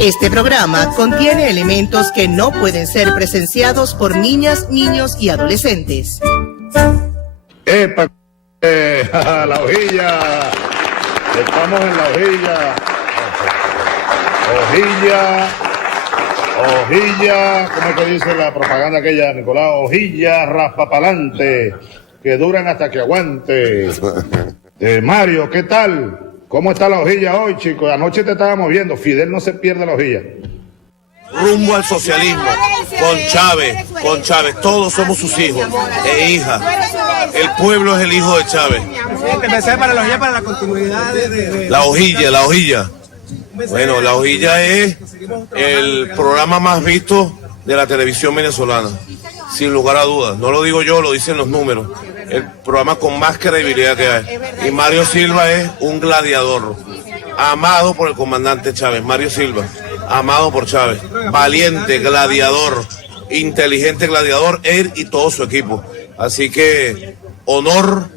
Este programa contiene elementos que no pueden ser presenciados por niñas, niños y adolescentes. ¡Epa! La hojilla. Estamos en la hojilla. Hojilla, ¿cómo es que dice la propaganda aquella, Nicolás? Hojilla raspapalante, que duran hasta que aguante. Mario, ¿qué tal? ¿Cómo está la hojilla hoy, chicos? Anoche te estábamos viendo, Fidel no se pierde la hojilla. Rumbo al socialismo, con Chávez, todos somos sus hijos e hijas. El pueblo es el hijo de Chávez. Empecé para la hojilla, para la continuidad de... La hojilla. Bueno, La Hojilla es el programa más visto de la televisión venezolana, sin lugar a dudas. No lo digo yo, lo dicen los números. El programa con más credibilidad que hay. Y Mario Silva es un gladiador, amado por el comandante Chávez. Mario Silva, amado por Chávez. Valiente, gladiador, inteligente gladiador, él y todo su equipo. Así que honor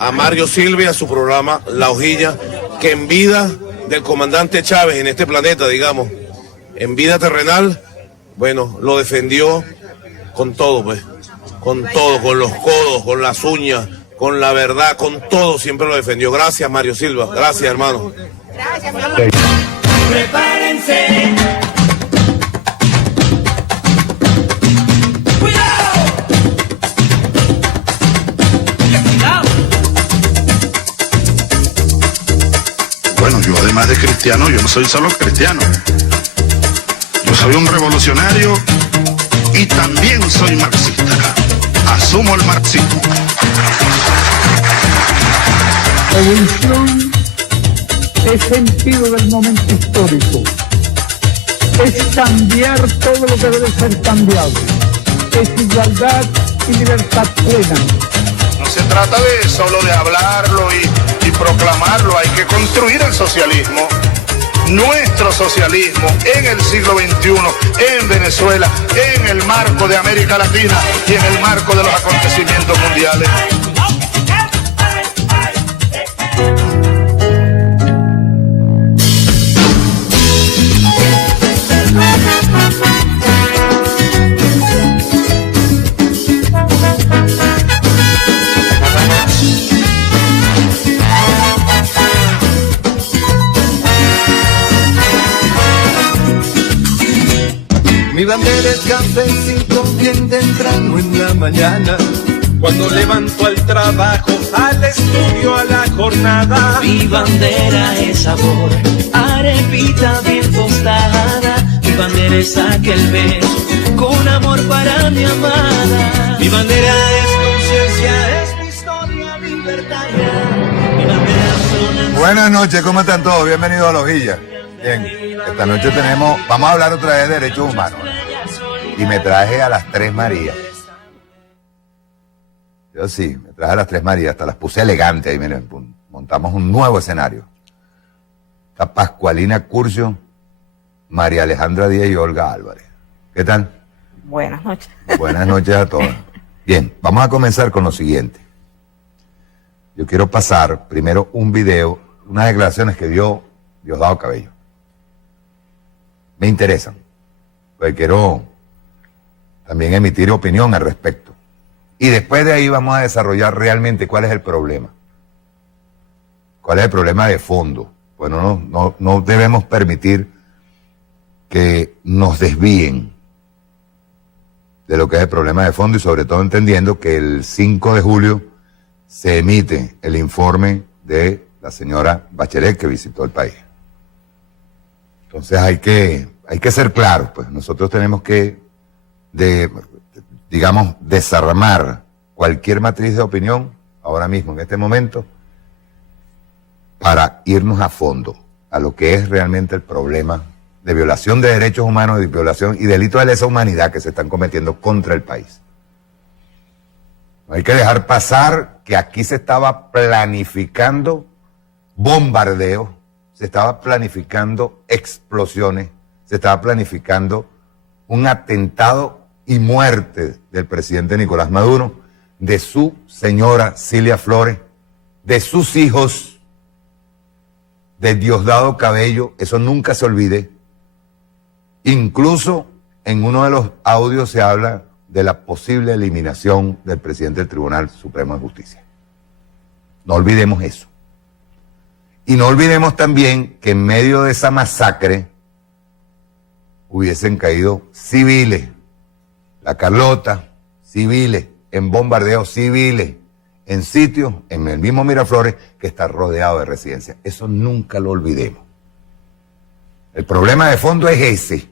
a Mario Silva y a su programa La Hojilla, que en vida del comandante Chávez en este planeta, digamos, en vida terrenal, bueno, lo defendió con todo, pues, con todo, con los codos, con las uñas, con la verdad, con todo, siempre lo defendió. Gracias, Mario Silva, gracias, hermano. Gracias, mi hermano. Prepárense. Bueno, yo además de cristiano, yo no soy solo cristiano. Yo soy un revolucionario y también soy marxista. Asumo el marxismo. Evolución es sentido del momento histórico. Es cambiar todo lo que debe ser cambiado. Es igualdad y libertad plena. No se trata de solo de hablarlo y proclamarlo, hay que construir el socialismo, nuestro socialismo en el siglo XXI, en Venezuela, en el marco de América Latina y en el marco de los acontecimientos mundiales. Mi bandera es cafecito bien temprano en la mañana, cuando levanto al trabajo, al estudio, a la jornada. Mi bandera es sabor, arepita bien tostada. Mi bandera es aquel beso con amor para mi amada. Mi bandera es conciencia, es mi historia, libertad. Mi bandera son... Buenas noches, ¿cómo están todos? Bienvenidos a La Hojilla. Bien, esta noche vamos a hablar otra vez de derechos humanos. Y me traje a las Tres Marías. Yo sí, me traje a las Tres Marías, hasta las puse elegantes ahí, miren, montamos un nuevo escenario. Está Pascualina Curcio, María Alejandra Díaz y Olga Álvarez. ¿Qué tal? Buenas noches. Buenas noches a todos. Bien, vamos a comenzar con lo siguiente. Yo quiero pasar primero un video, unas declaraciones que dio Diosdado Cabello. Me interesan, porque quiero también emitir opinión al respecto. Y después de ahí vamos a desarrollar realmente cuál es el problema. ¿Cuál es el problema de fondo? Bueno, no debemos permitir que nos desvíen de lo que es el problema de fondo y sobre todo entendiendo que el 5 de julio se emite el informe de la señora Bachelet que visitó el país. Entonces hay que ser claros, pues nosotros tenemos que desarmar cualquier matriz de opinión ahora mismo, en este momento, para irnos a fondo a lo que es realmente el problema de violación de derechos humanos, de violación y delitos de lesa humanidad que se están cometiendo contra el país. No hay que dejar pasar que aquí se estaba planificando bombardeos, se estaba planificando explosiones, se estaba planificando un atentado y muerte del presidente Nicolás Maduro, de su señora Cilia Flores, de sus hijos, de Diosdado Cabello. Eso nunca se olvide, Incluso en uno de los audios se habla de la posible eliminación del presidente del Tribunal Supremo de Justicia. No olvidemos eso. Y no olvidemos también que en medio de esa masacre hubiesen caído civiles, la Carlota, civiles, en bombardeos civiles, en sitios, en el mismo Miraflores, que está rodeado de residencias. Eso nunca lo olvidemos. El problema de fondo es ese.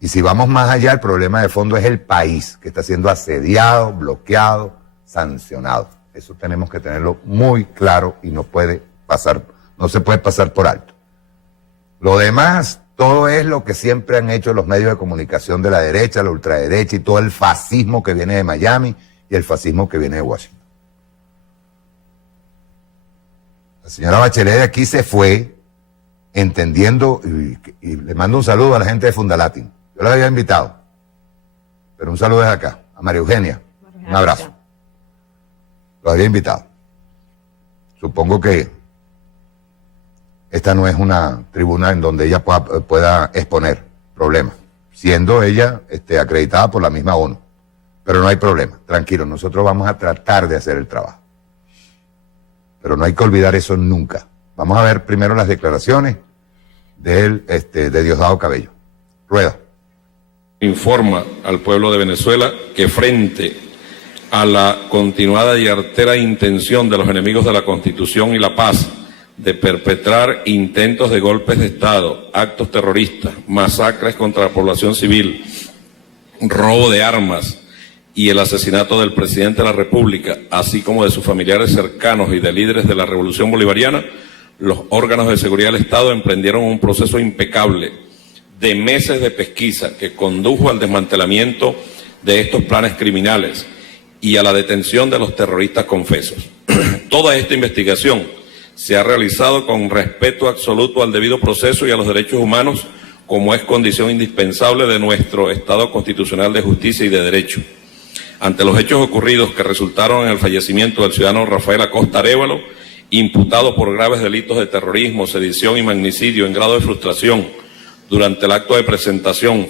Y si vamos más allá, el problema de fondo es el país, que está siendo asediado, bloqueado, sancionado. Eso tenemos que tenerlo muy claro y no se puede pasar por alto. Lo demás, todo es lo que siempre han hecho los medios de comunicación de la derecha, la ultraderecha y todo el fascismo que viene de Miami y el fascismo que viene de Washington. La señora Bachelet de aquí se fue entendiendo, y le mando un saludo a la gente de Fundalatin. Yo la había invitado, pero un saludo desde acá, a María Eugenia, un abrazo. Lo había invitado. Supongo que esta no es una tribuna en donde ella pueda exponer problemas, siendo ella acreditada por la misma ONU. Pero no hay problema, tranquilo, nosotros vamos a tratar de hacer el trabajo. Pero no hay que olvidar eso nunca. Vamos a ver primero las declaraciones de Diosdado Cabello. Rueda. Informa al pueblo de Venezuela que frente a la continuada y artera intención de los enemigos de la Constitución y la paz de perpetrar intentos de golpes de Estado, actos terroristas, masacres contra la población civil, robo de armas y el asesinato del presidente de la República, así como de sus familiares cercanos y de líderes de la Revolución Bolivariana, los órganos de seguridad del Estado emprendieron un proceso impecable de meses de pesquisa que condujo al desmantelamiento de estos planes criminales y a la detención de los terroristas confesos. Toda esta investigación se ha realizado con respeto absoluto al debido proceso y a los derechos humanos, como es condición indispensable de nuestro Estado constitucional de justicia y de derecho. Ante los hechos ocurridos que resultaron en el fallecimiento del ciudadano Rafael Acosta Arévalo, imputado por graves delitos de terrorismo, sedición y magnicidio en grado de frustración, durante el acto de presentación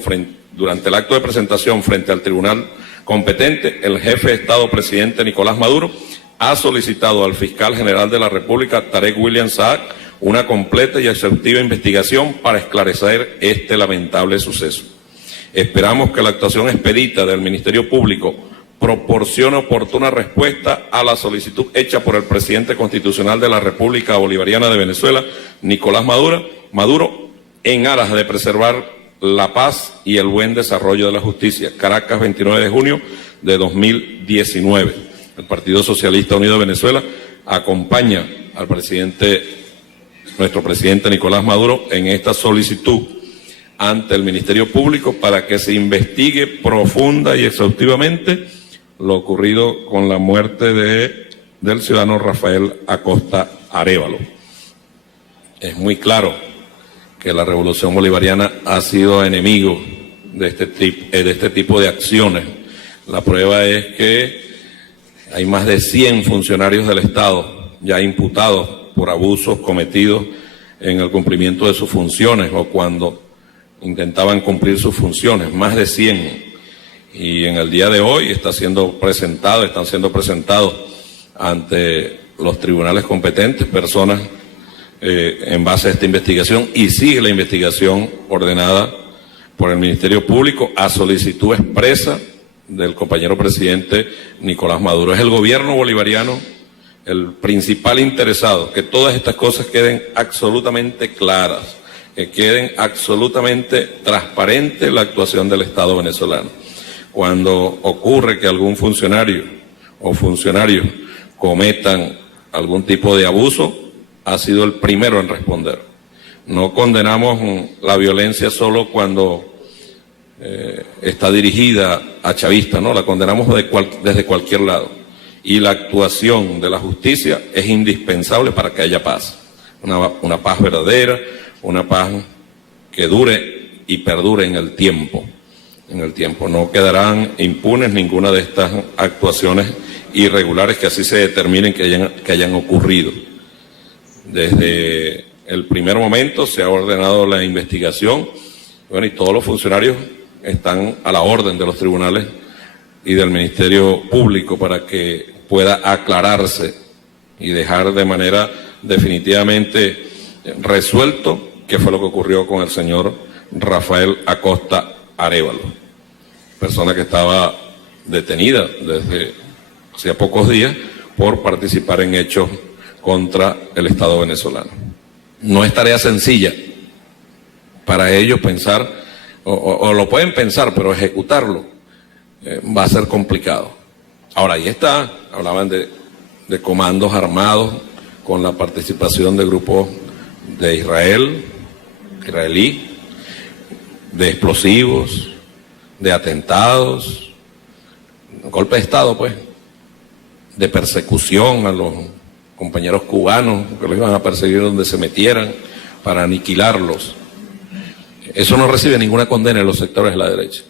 frente al tribunal competente, el jefe de Estado presidente Nicolás Maduro ha solicitado al fiscal general de la República, Tarek William Saab, una completa y exhaustiva investigación para esclarecer este lamentable suceso. Esperamos que la actuación expedita del Ministerio Público proporcione oportuna respuesta a la solicitud hecha por el presidente constitucional de la República Bolivariana de Venezuela, Nicolás Maduro, en aras de preservar la paz y el buen desarrollo de la justicia. Caracas, 29 de junio de 2019. El Partido Socialista Unido de Venezuela acompaña al nuestro presidente Nicolás Maduro en esta solicitud ante el Ministerio Público para que se investigue profunda y exhaustivamente lo ocurrido con la muerte del ciudadano Rafael Acosta Arévalo. Es muy claro que la Revolución Bolivariana ha sido enemigo de este tipo de acciones. La prueba es que hay más de 100 funcionarios del Estado ya imputados por abusos cometidos en el cumplimiento de sus funciones o cuando intentaban cumplir sus funciones, más de 100. Y en el día de hoy están siendo presentados ante los tribunales competentes personas en base a esta investigación, y sigue la investigación ordenada por el Ministerio Público a solicitud expresa del compañero presidente Nicolás Maduro. Es el gobierno bolivariano el principal interesado, que todas estas cosas queden absolutamente claras, que queden absolutamente transparente la actuación del Estado venezolano. Cuando ocurre que algún funcionario o funcionarios cometan algún tipo de abuso, ha sido el primero en responder. No condenamos la violencia solo cuando está dirigida a chavistas, ¿no? La condenamos desde cualquier lado. Y la actuación de la justicia es indispensable para que haya paz. Una paz verdadera, una paz que dure y perdure en el tiempo. No quedarán impunes ninguna de estas actuaciones irregulares que así se determinen que hayan ocurrido. Desde el primer momento se ha ordenado la investigación, bueno, y todos los funcionarios están a la orden de los tribunales y del Ministerio Público para que pueda aclararse y dejar de manera definitivamente resuelto qué fue lo que ocurrió con el señor Rafael Acosta Arévalo, persona que estaba detenida desde hacía pocos días por participar en hechos contra el Estado venezolano. No es tarea sencilla para ellos pensar, o lo pueden pensar, pero ejecutarlo va a ser complicado. Ahora, ahí está, hablaban de comandos armados con la participación de grupos de israelí, de explosivos, de atentados, golpe de Estado, pues, de persecución a los compañeros cubanos, que los iban a perseguir donde se metieran para aniquilarlos. Eso no recibe ninguna condena en los sectores de la derecha.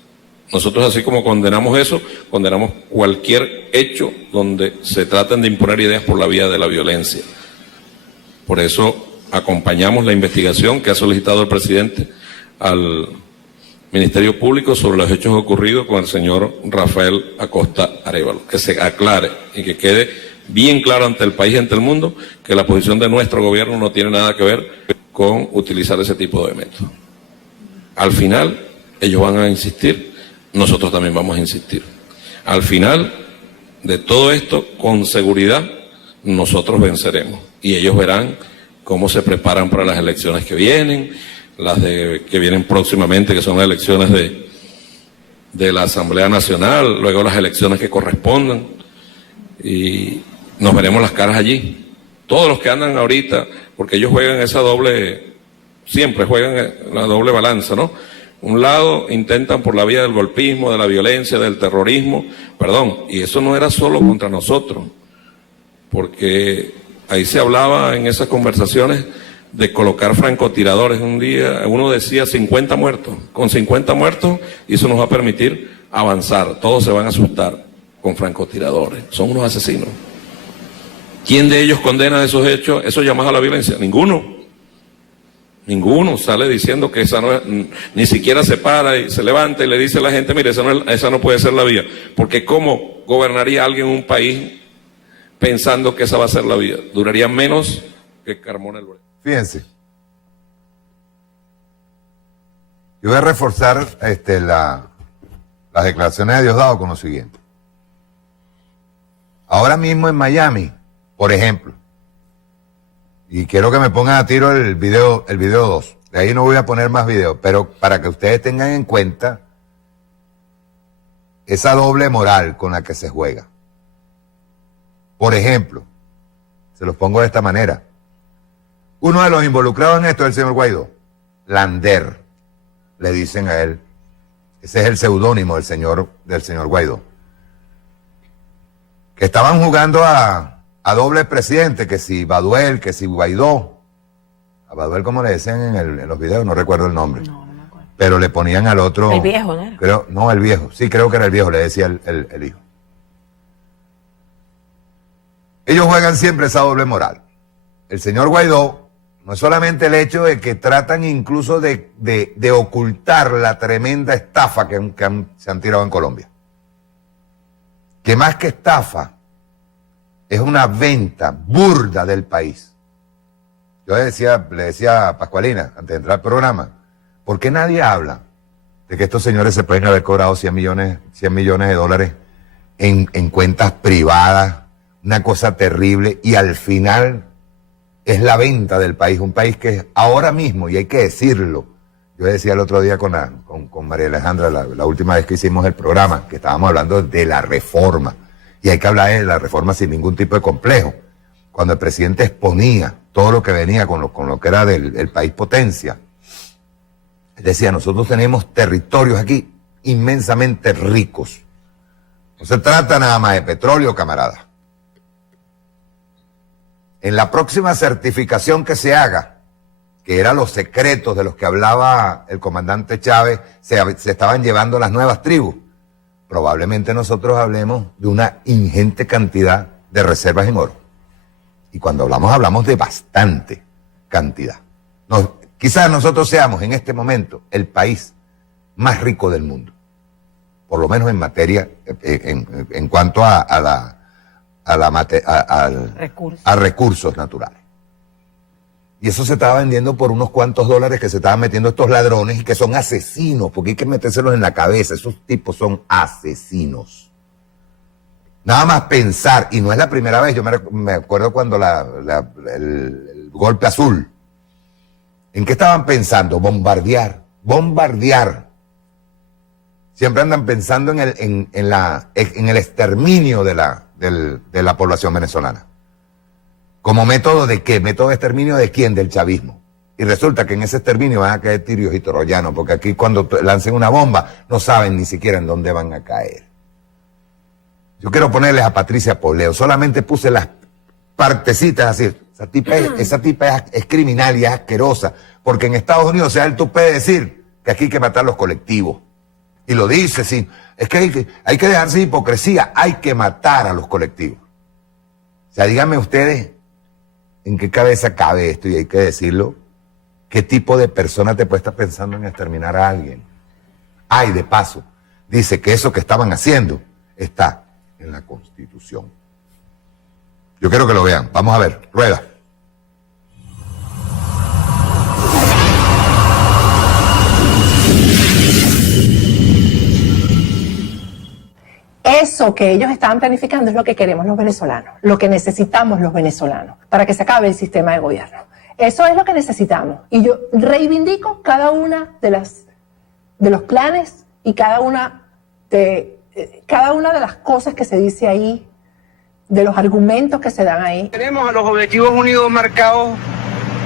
Nosotros, así como condenamos eso, condenamos cualquier hecho donde se traten de imponer ideas por la vía de la violencia. Por eso acompañamos la investigación que ha solicitado el presidente al Ministerio Público sobre los hechos ocurridos con el señor Rafael Acosta Arévalo. Que se aclare y que quede bien claro ante el país y ante el mundo que la posición de nuestro gobierno no tiene nada que ver con utilizar ese tipo de métodos. Al final, ellos van a insistir, nosotros también vamos a insistir. Al final de todo esto, con seguridad, nosotros venceremos. Y ellos verán cómo se preparan para las elecciones que vienen, que vienen próximamente, que son las elecciones de la Asamblea Nacional, luego las elecciones que correspondan, y nos veremos las caras allí. Todos los que andan ahorita, porque ellos juegan esa doble, siempre juegan la doble balanza, ¿no? Un lado intentan por la vía del golpismo, de la violencia, del terrorismo, y eso no era solo contra nosotros, porque ahí se hablaba en esas conversaciones de colocar francotiradores. Un día uno decía 50 muertos, con 50 muertos, y eso nos va a permitir avanzar, todos se van a asustar con francotiradores, son unos asesinos. ¿Quién de ellos condena esos hechos, esos llamados a la violencia? Ninguno sale diciendo que esa no es, ni siquiera se para y se levanta y le dice a la gente, mire, esa no puede ser la vía, porque ¿cómo gobernaría alguien un país pensando que esa va a ser la vía? Duraría menos que Carmona el Breve. Fíjense, yo voy a reforzar las declaraciones de Diosdado con lo siguiente. Ahora mismo en Miami, por ejemplo, y quiero que me pongan a tiro el video 2, de ahí no voy a poner más videos, pero para que ustedes tengan en cuenta esa doble moral con la que se juega. Por ejemplo, se los pongo de esta manera. Uno de los involucrados en esto es el señor Guaidó. Lander, le dicen a él. Ese es el seudónimo del señor Guaidó. Que estaban jugando a doble presidente, que si Baduel, que si Guaidó. A Baduel, como le decían en los videos, no recuerdo el nombre. No me acuerdo. Pero le ponían al otro... El viejo, ¿no? El viejo. Sí, creo que era el viejo, le decía el hijo. Ellos juegan siempre esa doble moral. El señor Guaidó, no es solamente el hecho de que tratan incluso de ocultar la tremenda estafa que se han tirado en Colombia. Que más que estafa, es una venta burda del país. Yo le decía a Pascualina, antes de entrar al programa, ¿por qué nadie habla de que estos señores se pueden haber cobrado 100 millones de dólares en cuentas privadas? Una cosa terrible, y al final es la venta del país, un país que ahora mismo, y hay que decirlo, yo decía el otro día con María Alejandra, la última vez que hicimos el programa, que estábamos hablando de la reforma, y hay que hablar de la reforma sin ningún tipo de complejo. Cuando el presidente exponía todo lo que venía con lo que era del país potencia, decía, nosotros tenemos territorios aquí inmensamente ricos. No se trata nada más de petróleo, camarada. En la próxima certificación que se haga, que eran los secretos de los que hablaba el comandante Chávez, se estaban llevando las nuevas tribus. Probablemente nosotros hablemos de una ingente cantidad de reservas en oro. Y cuando hablamos de bastante cantidad. Quizás nosotros seamos en este momento el país más rico del mundo, por lo menos en materia, en cuanto a recursos naturales. Y eso se estaba vendiendo por unos cuantos dólares que se estaban metiendo estos ladrones y que son asesinos, porque hay que metérselos en la cabeza. Esos tipos son asesinos. Nada más pensar, y no es la primera vez, yo me acuerdo cuando el golpe azul. ¿En qué estaban pensando? Bombardear. Siempre andan pensando en el exterminio de la población venezolana. ¿Como método de qué? ¿Método de exterminio de quién? Del chavismo. Y resulta que en ese exterminio van a caer tirios y troyanos, porque aquí cuando lancen una bomba no saben ni siquiera en dónde van a caer. Yo quiero ponerles a Patricia Poleo, solamente puse las partecitas así. Esa tipa es criminal y es asquerosa, porque en Estados Unidos se da el tupé de decir que aquí hay que matar a los colectivos. Y lo dice, sí. Es que hay que dejarse de hipocresía, hay que matar a los colectivos. O sea, díganme ustedes en qué cabeza cabe esto, y hay que decirlo. ¿Qué tipo de persona te puede estar pensando en exterminar a alguien? Ay, de paso, dice que eso que estaban haciendo está en la Constitución. Yo quiero que lo vean. Vamos a ver. Rueda. Eso que ellos estaban planificando es lo que queremos los venezolanos, lo que necesitamos los venezolanos, para que se acabe el sistema de gobierno. Eso es lo que necesitamos. Y yo reivindico cada una de los planes y cada una de las cosas que se dice ahí, de los argumentos que se dan ahí. Tenemos a los Objetivos Unidos marcados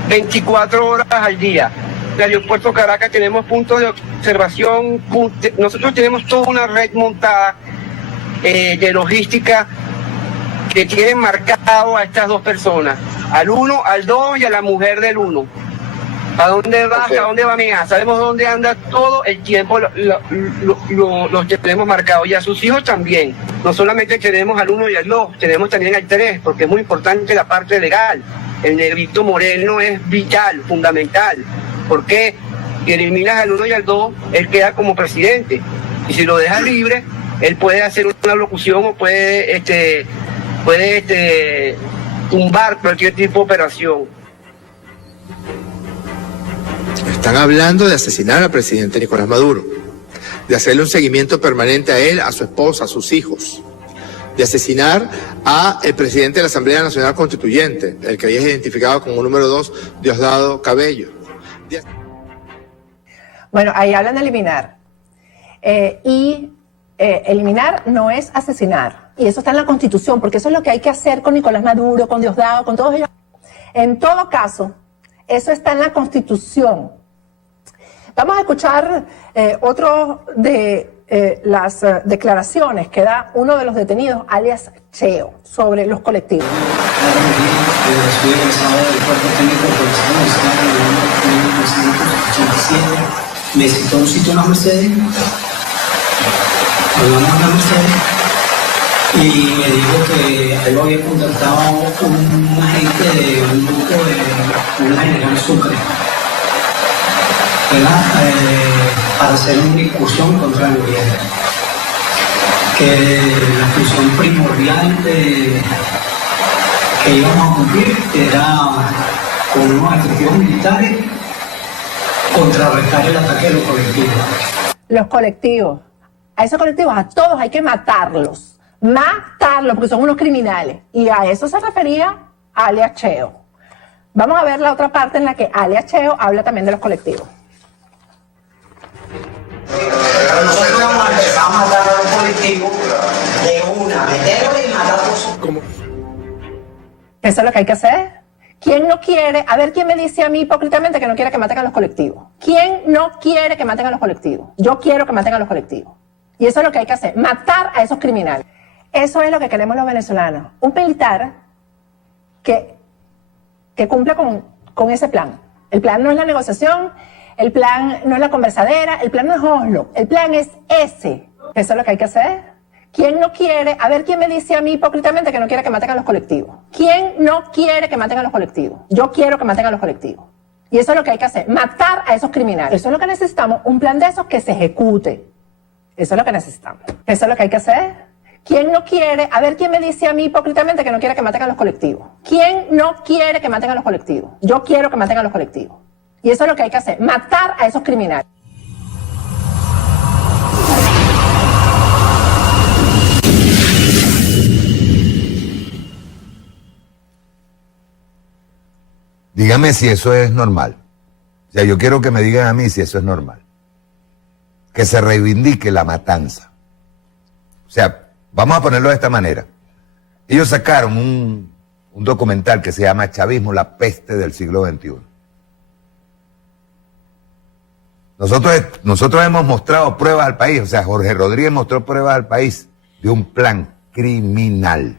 24 horas al día. En el aeropuerto Caracas tenemos puntos de observación, nosotros tenemos toda una red montada de logística que tienen marcado a estas dos personas, al 1, al 2 y a la mujer del 1. ¿A dónde va? Okay. ¿A dónde va mi hija? Sabemos dónde anda todo el tiempo, los tenemos marcados. Y a sus hijos también. No solamente tenemos al 1 y al 2, tenemos también al 3, porque es muy importante la parte legal. El negrito moreno es vital, fundamental. Porque si eliminas al 1 y al 2, él queda como presidente. Y si lo dejas libre, él puede hacer una locución o puede tumbar cualquier tipo de operación. Están hablando de asesinar al presidente Nicolás Maduro, de hacerle un seguimiento permanente a él, a su esposa, a sus hijos, de asesinar al presidente de la Asamblea Nacional Constituyente, el que había identificado como número 2, Diosdado Cabello. Bueno, ahí hablan de eliminar. Eliminar no es asesinar. Y eso está en la Constitución, porque eso es lo que hay que hacer con Nicolás Maduro, con Diosdado, con todos ellos. En todo caso, eso está en la Constitución. Vamos a escuchar otro de las declaraciones que da uno de los detenidos, alias Cheo, sobre los colectivos. Soy egresado del Cuerpo Técnico Policial, me citó un sitio en la Mercedes, y me dijo que él lo había contactado un agente de un grupo de una general Sucre, para hacer una incursión contra el gobierno. Que la función primordial que íbamos a cumplir era con unos efectivos militares contrarrestar el ataque de los colectivos. Los colectivos. A esos colectivos, a todos hay que matarlos. Matarlos, porque son unos criminales. Y a eso se refería alias Cheo. Vamos a ver la otra parte en la que alias Cheo habla también de los colectivos. Nosotros vamos a empezar a matar a los colectivos de una, meterlos y matarlos. Eso es lo que hay que hacer. ¿Quién no quiere? A ver, ¿quién me dice a mí hipócritamente que no quiere que maten a los colectivos? ¿Quién no quiere que maten a los colectivos? Yo quiero que maten a los colectivos. Y eso es lo que hay que hacer, matar a esos criminales. Eso es lo que queremos los venezolanos. Un militar que cumpla con ese plan. El plan no es la negociación, el plan no es la conversadera, el plan no es Oslo, el plan es ese. Eso es lo que hay que hacer. ¿Quién no quiere? A ver, ¿quién me dice a mí hipócritamente que no quiere que maten a los colectivos? ¿Quién no quiere que maten a los colectivos? Yo quiero que maten a los colectivos. Y eso es lo que hay que hacer, matar a esos criminales. Eso es lo que necesitamos, un plan de esos que se ejecute. Eso es lo que necesitamos. Eso es lo que hay que hacer. ¿Quién no quiere? A ver, ¿quién me dice a mí hipócritamente que no quiere que maten a los colectivos? ¿Quién no quiere que maten a los colectivos? Yo quiero que maten a los colectivos. Y eso es lo que hay que hacer, matar a esos criminales. Dígame si eso es normal. O sea, yo quiero que me digan a mí si eso es normal. Que se reivindique la matanza. O sea, vamos a ponerlo de esta manera. Ellos sacaron un documental que se llama Chavismo, la peste del siglo XXI. Nosotros hemos mostrado pruebas al país, o sea, Jorge Rodríguez mostró pruebas al país de un plan criminal.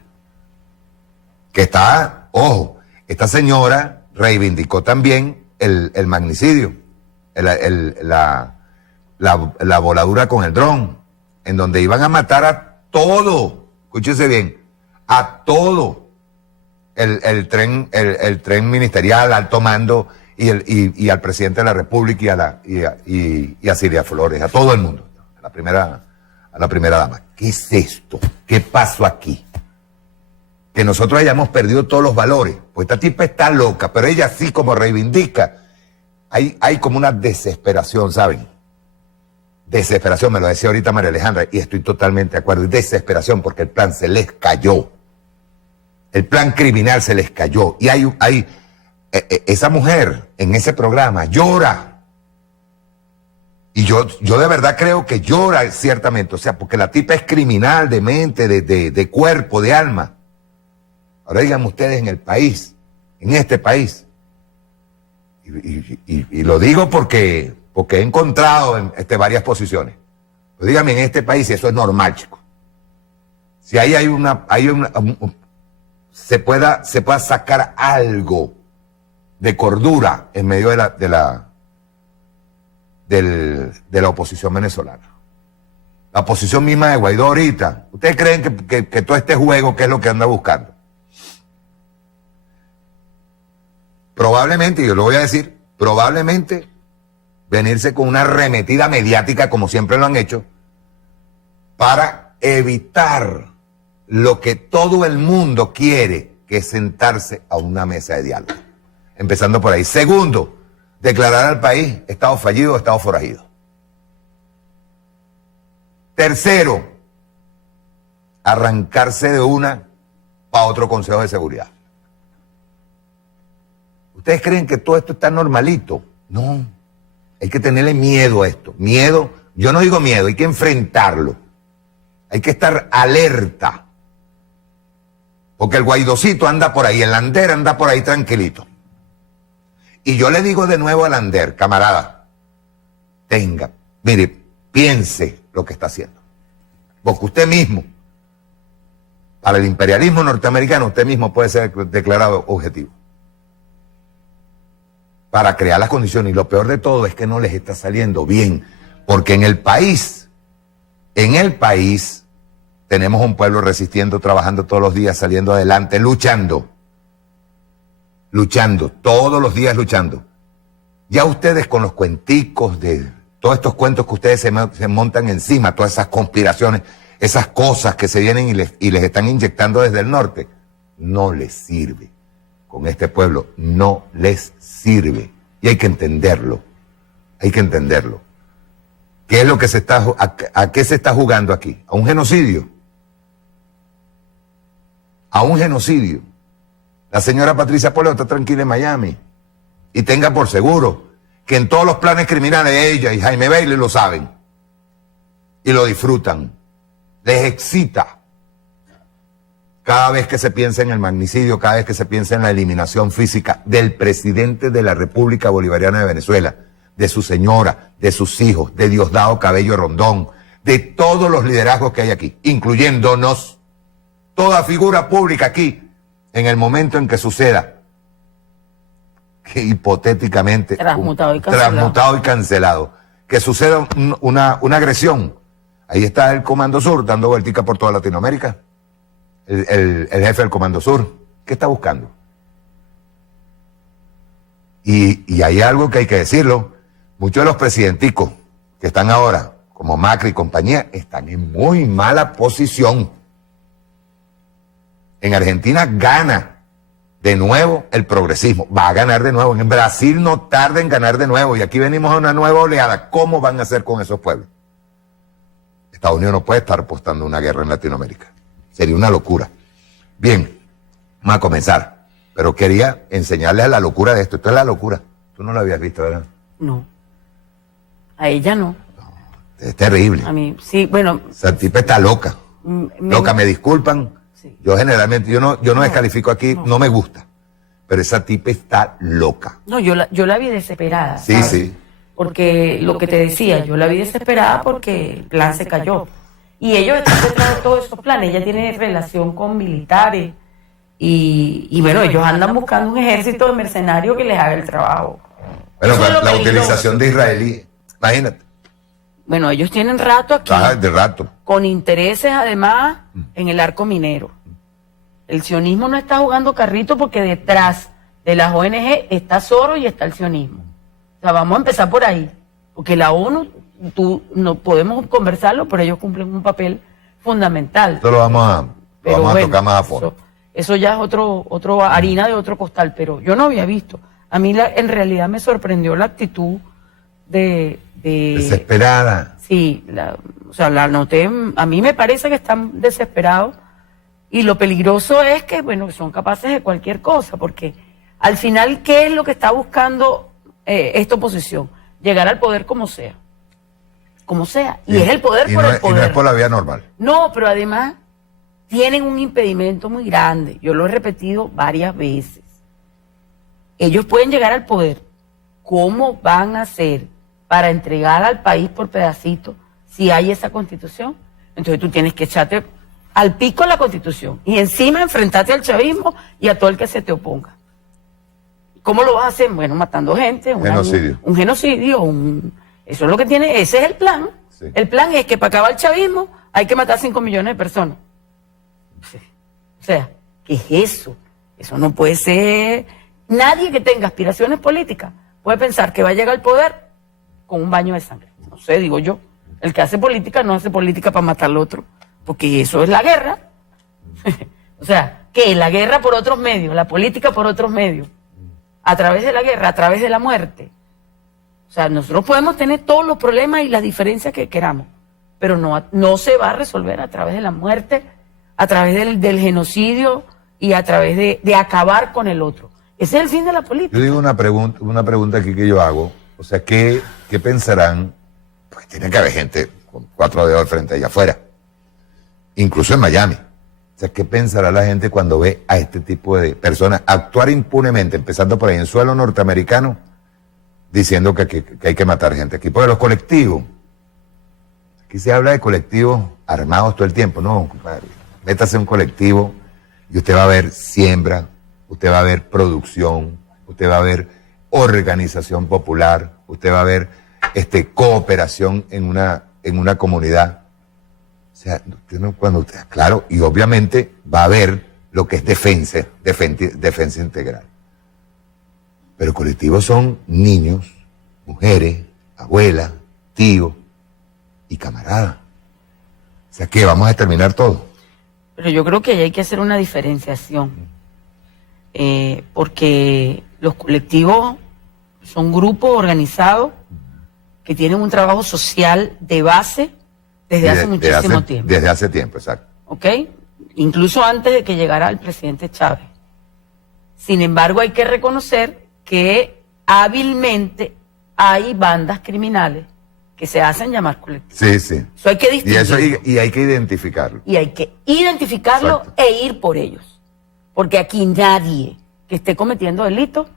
Que está, ojo, esta señora reivindicó también el magnicidio, la voladura con el dron, en donde iban a matar a todo, escúchese bien, a todo el tren ministerial, alto mando y al presidente de la República y a Silvia Flores, a todo el mundo, a la primera dama. ¿Qué es esto? ¿Qué pasó aquí? Que nosotros hayamos perdido todos los valores. Pues esta tipa está loca, pero ella sí como reivindica. Hay como una desesperación, ¿saben? Desesperación, me lo decía ahorita María Alejandra, y estoy totalmente de acuerdo. Desesperación, porque el plan se les cayó. El plan criminal se les cayó. Y esa mujer en ese programa llora. Y yo de verdad creo que llora ciertamente. O sea, porque la tipa es criminal de mente, de cuerpo, de alma. Ahora díganme ustedes en el país, en este país, y lo digo porque he encontrado varias posiciones, pero díganme en este país si eso es normal, chicos. Si se pueda sacar algo de cordura en medio de la oposición venezolana. La oposición misma de Guaidó ahorita. ¿Ustedes creen que todo este juego, qué es lo que anda buscando? Probablemente, y yo lo voy a decir, probablemente venirse con una arremetida mediática, como siempre lo han hecho, para evitar lo que todo el mundo quiere, que es sentarse a una mesa de diálogo. Empezando por ahí. Segundo, declarar al país estado fallido o estado forajido. Tercero, arrancarse de una para otro Consejo de Seguridad. ¿Ustedes creen que todo esto está normalito? No, hay que tenerle miedo a esto. Miedo, yo no digo miedo, hay que enfrentarlo. Hay que estar alerta. Porque el Guaidocito anda por ahí, el Lander anda por ahí tranquilito. Y yo le digo de nuevo a Lander, camarada, mire, piense lo que está haciendo. Porque usted mismo, para el imperialismo norteamericano, usted mismo puede ser declarado objetivo. Para crear las condiciones. Y lo peor de todo es que no les está saliendo bien. Porque en el país, tenemos un pueblo resistiendo, trabajando todos los días, saliendo adelante, luchando, todos los días luchando. Ya ustedes con los cuenticos de todos estos cuentos que ustedes se montan encima, todas esas conspiraciones, esas cosas que se vienen y les están inyectando desde el norte, no les sirve. Con este pueblo no les sirve. Y hay que entenderlo. ¿Qué es lo que a qué se está jugando aquí? ¿A un genocidio? La señora Patricia Poleo está tranquila en Miami. Y tenga por seguro que en todos los planes criminales ella y Jaime Bailey lo saben. Y lo disfrutan. Les excita. Cada vez que se piensa en el magnicidio, cada vez que se piensa en la eliminación física del presidente de la República Bolivariana de Venezuela, de su señora, de sus hijos, de Diosdado Cabello Rondón, de todos los liderazgos que hay aquí, incluyéndonos, toda figura pública aquí, en el momento en que suceda, que hipotéticamente, transmutado y cancelado, que suceda una agresión. Ahí está el Comando Sur dando vueltica por toda Latinoamérica. El jefe del Comando Sur, ¿qué está buscando? Y hay algo que hay que decirlo. Muchos de los presidenticos que están ahora, como Macri y compañía, están en muy mala posición. En Argentina gana de nuevo el progresismo. Va a ganar de nuevo. En Brasil no tarda en ganar de nuevo. Y aquí venimos a una nueva oleada. ¿Cómo van a hacer con esos pueblos? Estados Unidos no puede estar apostando una guerra en Latinoamérica. Sería una locura. Bien, vamos a comenzar. Pero quería enseñarles la locura de esto. Esto es la locura. Tú no lo habías visto, ¿verdad? No. A ella no. Es terrible. A mí, sí, bueno. Esa tipa está loca. Loca, me disculpan. Sí. Yo generalmente, yo no descalifico aquí, no me gusta. Pero esa tipa está loca. No, yo la vi desesperada. Sí, ¿sabes? sí. Porque lo que te decía, yo la vi desesperada porque el plan se cayó. Y ellos están detrás de todos esos planes. Ella tiene relación con militares. Y bueno, ellos andan buscando un ejército de mercenarios que les haga el trabajo. Bueno, la utilización de israelí, imagínate. Bueno, ellos tienen rato aquí. De rato. Con intereses, además, en el arco minero. El sionismo no está jugando carrito porque detrás de las ONG está Soros y está el sionismo. O sea, vamos a empezar por ahí. Porque la ONU, no podemos conversarlo, pero ellos cumplen un papel fundamental. Esto lo vamos a tocar más a fondo. Eso ya es otro harina de otro costal, pero yo no había visto. A mí en realidad me sorprendió la actitud de desesperada. Sí, la noté. A mí me parece que están desesperados y lo peligroso es que, bueno, son capaces de cualquier cosa, porque al final, ¿qué es lo que está buscando esta oposición? Llegar al poder como sea. Como sea. Y es el poder por el poder. Y no es por la vía normal. No, pero además tienen un impedimento muy grande. Yo lo he repetido varias veces. Ellos pueden llegar al poder. ¿Cómo van a hacer para entregar al país por pedacitos si hay esa constitución? Entonces tú tienes que echarte al pico la constitución y encima enfrentarte al chavismo y a todo el que se te oponga. ¿Cómo lo vas a hacer? Bueno, matando gente. Genocidio. Un genocidio. Eso es lo que tiene. Ese es el plan. Sí. El plan es que para acabar el chavismo hay que matar 5 millones de personas. O sea, ¿qué es eso? Eso no puede ser. Nadie que tenga aspiraciones políticas puede pensar que va a llegar al poder con un baño de sangre. No sé, digo yo. El que hace política no hace política para matar al otro, porque eso es la guerra. O sea, ¿qué? La guerra por otros medios, la política por otros medios. A través de la guerra, a través de la muerte. O sea, nosotros podemos tener todos los problemas y las diferencias que queramos, pero no se va a resolver a través de la muerte, a través del genocidio y a través de acabar con el otro. Ese es el fin de la política. Yo digo una pregunta aquí que yo hago. O sea, ¿qué pensarán? Pues tiene que haber gente con 4 dedos de frente allá afuera. Incluso en Miami. O sea, ¿qué pensará la gente cuando ve a este tipo de personas actuar impunemente, empezando por ahí en suelo norteamericano, diciendo que hay que matar gente aquí? Porque los colectivos, aquí se habla de colectivos armados todo el tiempo. No, compadre, métase en un colectivo y usted va a ver siembra, usted va a ver producción, usted va a ver organización popular, usted va a ver cooperación en una comunidad. O sea, claro, y obviamente va a haber lo que es defensa integral. Pero colectivos son niños, mujeres, abuelas, tíos y camaradas. O sea, que vamos a exterminar todo. Pero yo creo que ahí hay que hacer una diferenciación. Porque los colectivos son grupos organizados que tienen un trabajo social de base desde hace muchísimo tiempo. Desde hace tiempo, exacto. ¿Ok? Incluso antes de que llegara el presidente Chávez. Sin embargo, hay que reconocer que hábilmente hay bandas criminales que se hacen llamar colectivos. Sí, sí. Eso hay que distinguirlo. Y hay que identificarlo. Y hay que identificarlo e ir por ellos. Porque aquí nadie que esté cometiendo delitos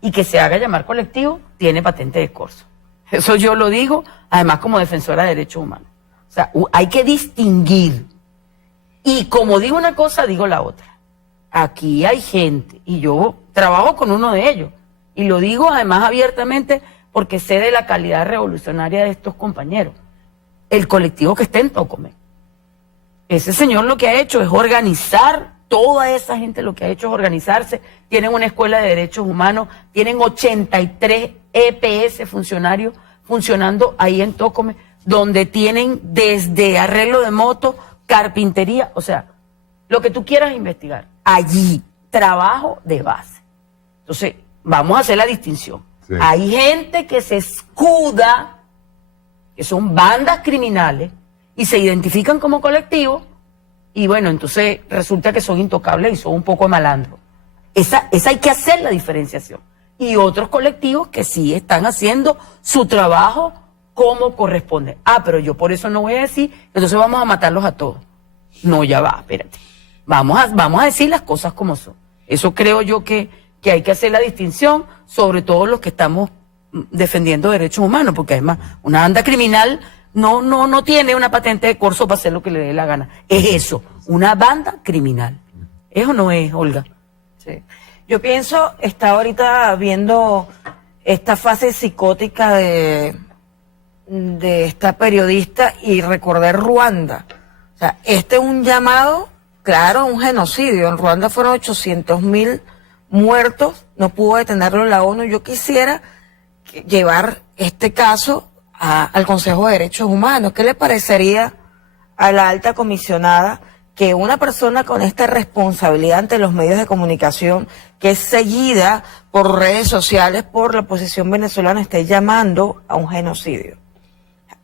y que se haga llamar colectivo tiene patente de corso. Eso yo lo digo, además como defensora de derechos humanos. O sea, hay que distinguir. Y como digo una cosa, digo la otra. Aquí hay gente, y yo trabajo con uno de ellos, y lo digo además abiertamente porque sé de la calidad revolucionaria de estos compañeros. El colectivo que está en Tocumen. Ese señor lo que ha hecho es organizar toda esa gente lo que ha hecho es organizarse, tienen una escuela de derechos humanos, tienen 83 EPS funcionarios funcionando ahí en Tócome, donde tienen desde arreglo de moto, carpintería, o sea, lo que tú quieras investigar, allí, trabajo de base. Entonces, vamos a hacer la distinción. Sí. Hay gente que se escuda, que son bandas criminales, y se identifican como colectivos, y bueno, entonces resulta que son intocables y son un poco malandros. Esa hay que hacer la diferenciación. Y otros colectivos que sí están haciendo su trabajo como corresponde. Pero yo por eso no voy a decir, entonces vamos a matarlos a todos. No, ya va, espérate. Vamos a decir las cosas como son. Eso creo yo que hay que hacer la distinción, sobre todo los que estamos defendiendo derechos humanos, porque además una banda criminal no tiene una patente de corso para hacer lo que le dé la gana. Es eso, una banda criminal. ¿Eso no es, Olga? Sí. Yo pienso, está ahorita viendo esta fase psicótica de esta periodista y recordar Ruanda. O sea, este es un llamado, claro, un genocidio. En Ruanda fueron 800.000 muertos, no pudo detenerlo la ONU. Yo quisiera llevar este caso al Consejo de Derechos Humanos. ¿Qué le parecería a la alta comisionada que una persona con esta responsabilidad ante los medios de comunicación, que es seguida por redes sociales, por la oposición venezolana, esté llamando a un genocidio?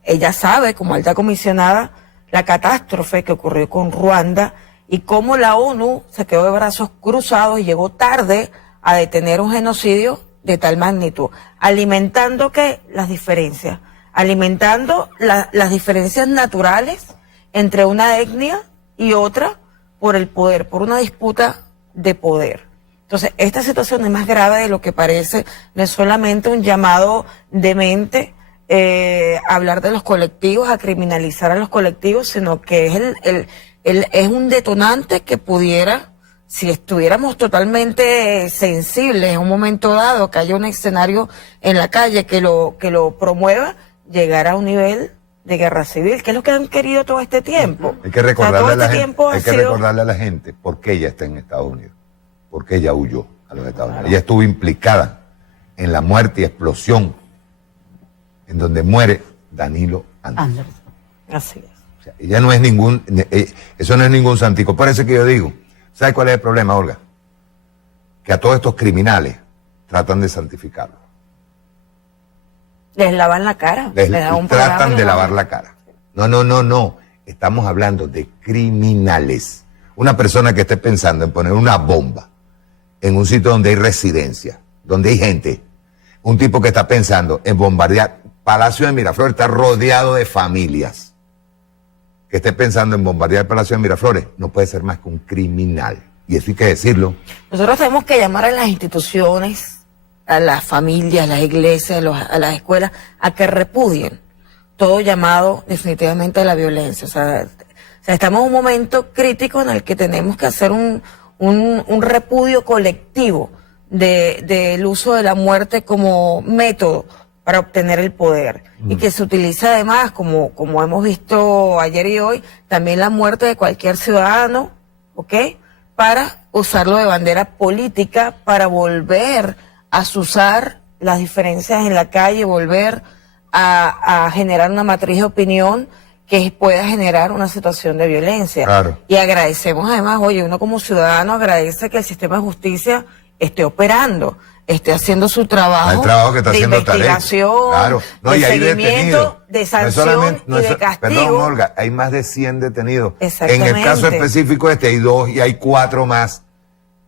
Ella sabe, como alta comisionada, la catástrofe que ocurrió con Ruanda y cómo la ONU se quedó de brazos cruzados y llegó tarde a detener un genocidio de tal magnitud, alimentando las diferencias, alimentando las diferencias naturales entre una etnia y otra por el poder, por una disputa de poder. Entonces, esta situación es más grave de lo que parece. No es solamente un llamado demente a hablar de los colectivos, a criminalizar a los colectivos, sino que es un detonante que pudiera, si estuviéramos totalmente sensibles en un momento dado, que haya un escenario en la calle que lo promueva, llegar a un nivel de guerra civil, que es lo que han querido todo este tiempo. Hay que recordarle, recordarle a la gente por qué ella está en Estados Unidos, por qué ella huyó a los Estados Unidos. Ella estuvo implicada en la muerte y explosión en donde muere Danilo Anderson. Así es. O sea, ella no es eso no es ningún santico. Por eso que yo digo, ¿sabe cuál es el problema, Olga? Que a todos estos criminales tratan de santificarlos. Les lavan la cara. Tratan de lavar la cara. No. Estamos hablando de criminales. Una persona que esté pensando en poner una bomba en un sitio donde hay residencia, donde hay gente. Un tipo que está pensando en bombardear Palacio de Miraflores, está rodeado de familias. Que esté pensando en bombardear el Palacio de Miraflores, no puede ser más que un criminal. Y eso hay que decirlo. Nosotros tenemos que llamar a las instituciones, a las familias, a las iglesias, a las escuelas, a que repudien todo llamado definitivamente a la violencia. O sea, estamos en un momento crítico en el que tenemos que hacer un repudio colectivo del uso de la muerte como método para obtener el poder. Y que se utiliza además, como hemos visto ayer y hoy, también la muerte de cualquier ciudadano, ¿ok?, para usarlo de bandera política, para volver a azuzar las diferencias en la calle, volver a generar una matriz de opinión que pueda generar una situación de violencia. Claro. Y agradecemos además, uno como ciudadano agradece que el sistema de justicia esté operando, esté haciendo su trabajo, el trabajo que está de haciendo investigación, claro. de seguimiento, de sanción y de castigo. Perdón, Olga, hay más de 100 detenidos. Exactamente. En el caso específico hay 2 y hay 4 más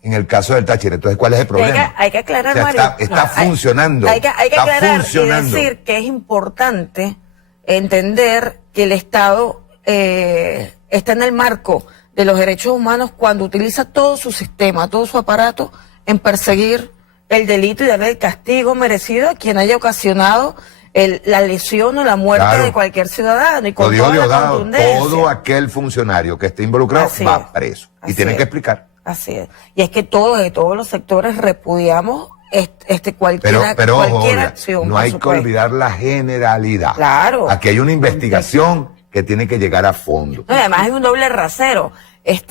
en el caso del Táchira. Entonces, ¿cuál es el problema? Hay que aclarar, o sea, Mario. Está funcionando. Hay que aclarar y decir que es importante entender que el Estado está en el marco de los derechos humanos cuando utiliza todo su sistema, todo su aparato en perseguir el delito y darle el castigo merecido a quien haya ocasionado la lesión o la muerte de cualquier ciudadano. Y con toda la contundencia. Todo aquel funcionario que esté involucrado va preso. Y tienen que explicar. Así es. Y es que de todos los sectores repudiamos cualquier acción. No hay que olvidar la generalidad. Claro. Aquí hay una investigación que tiene que llegar a fondo. No, además hay un doble rasero.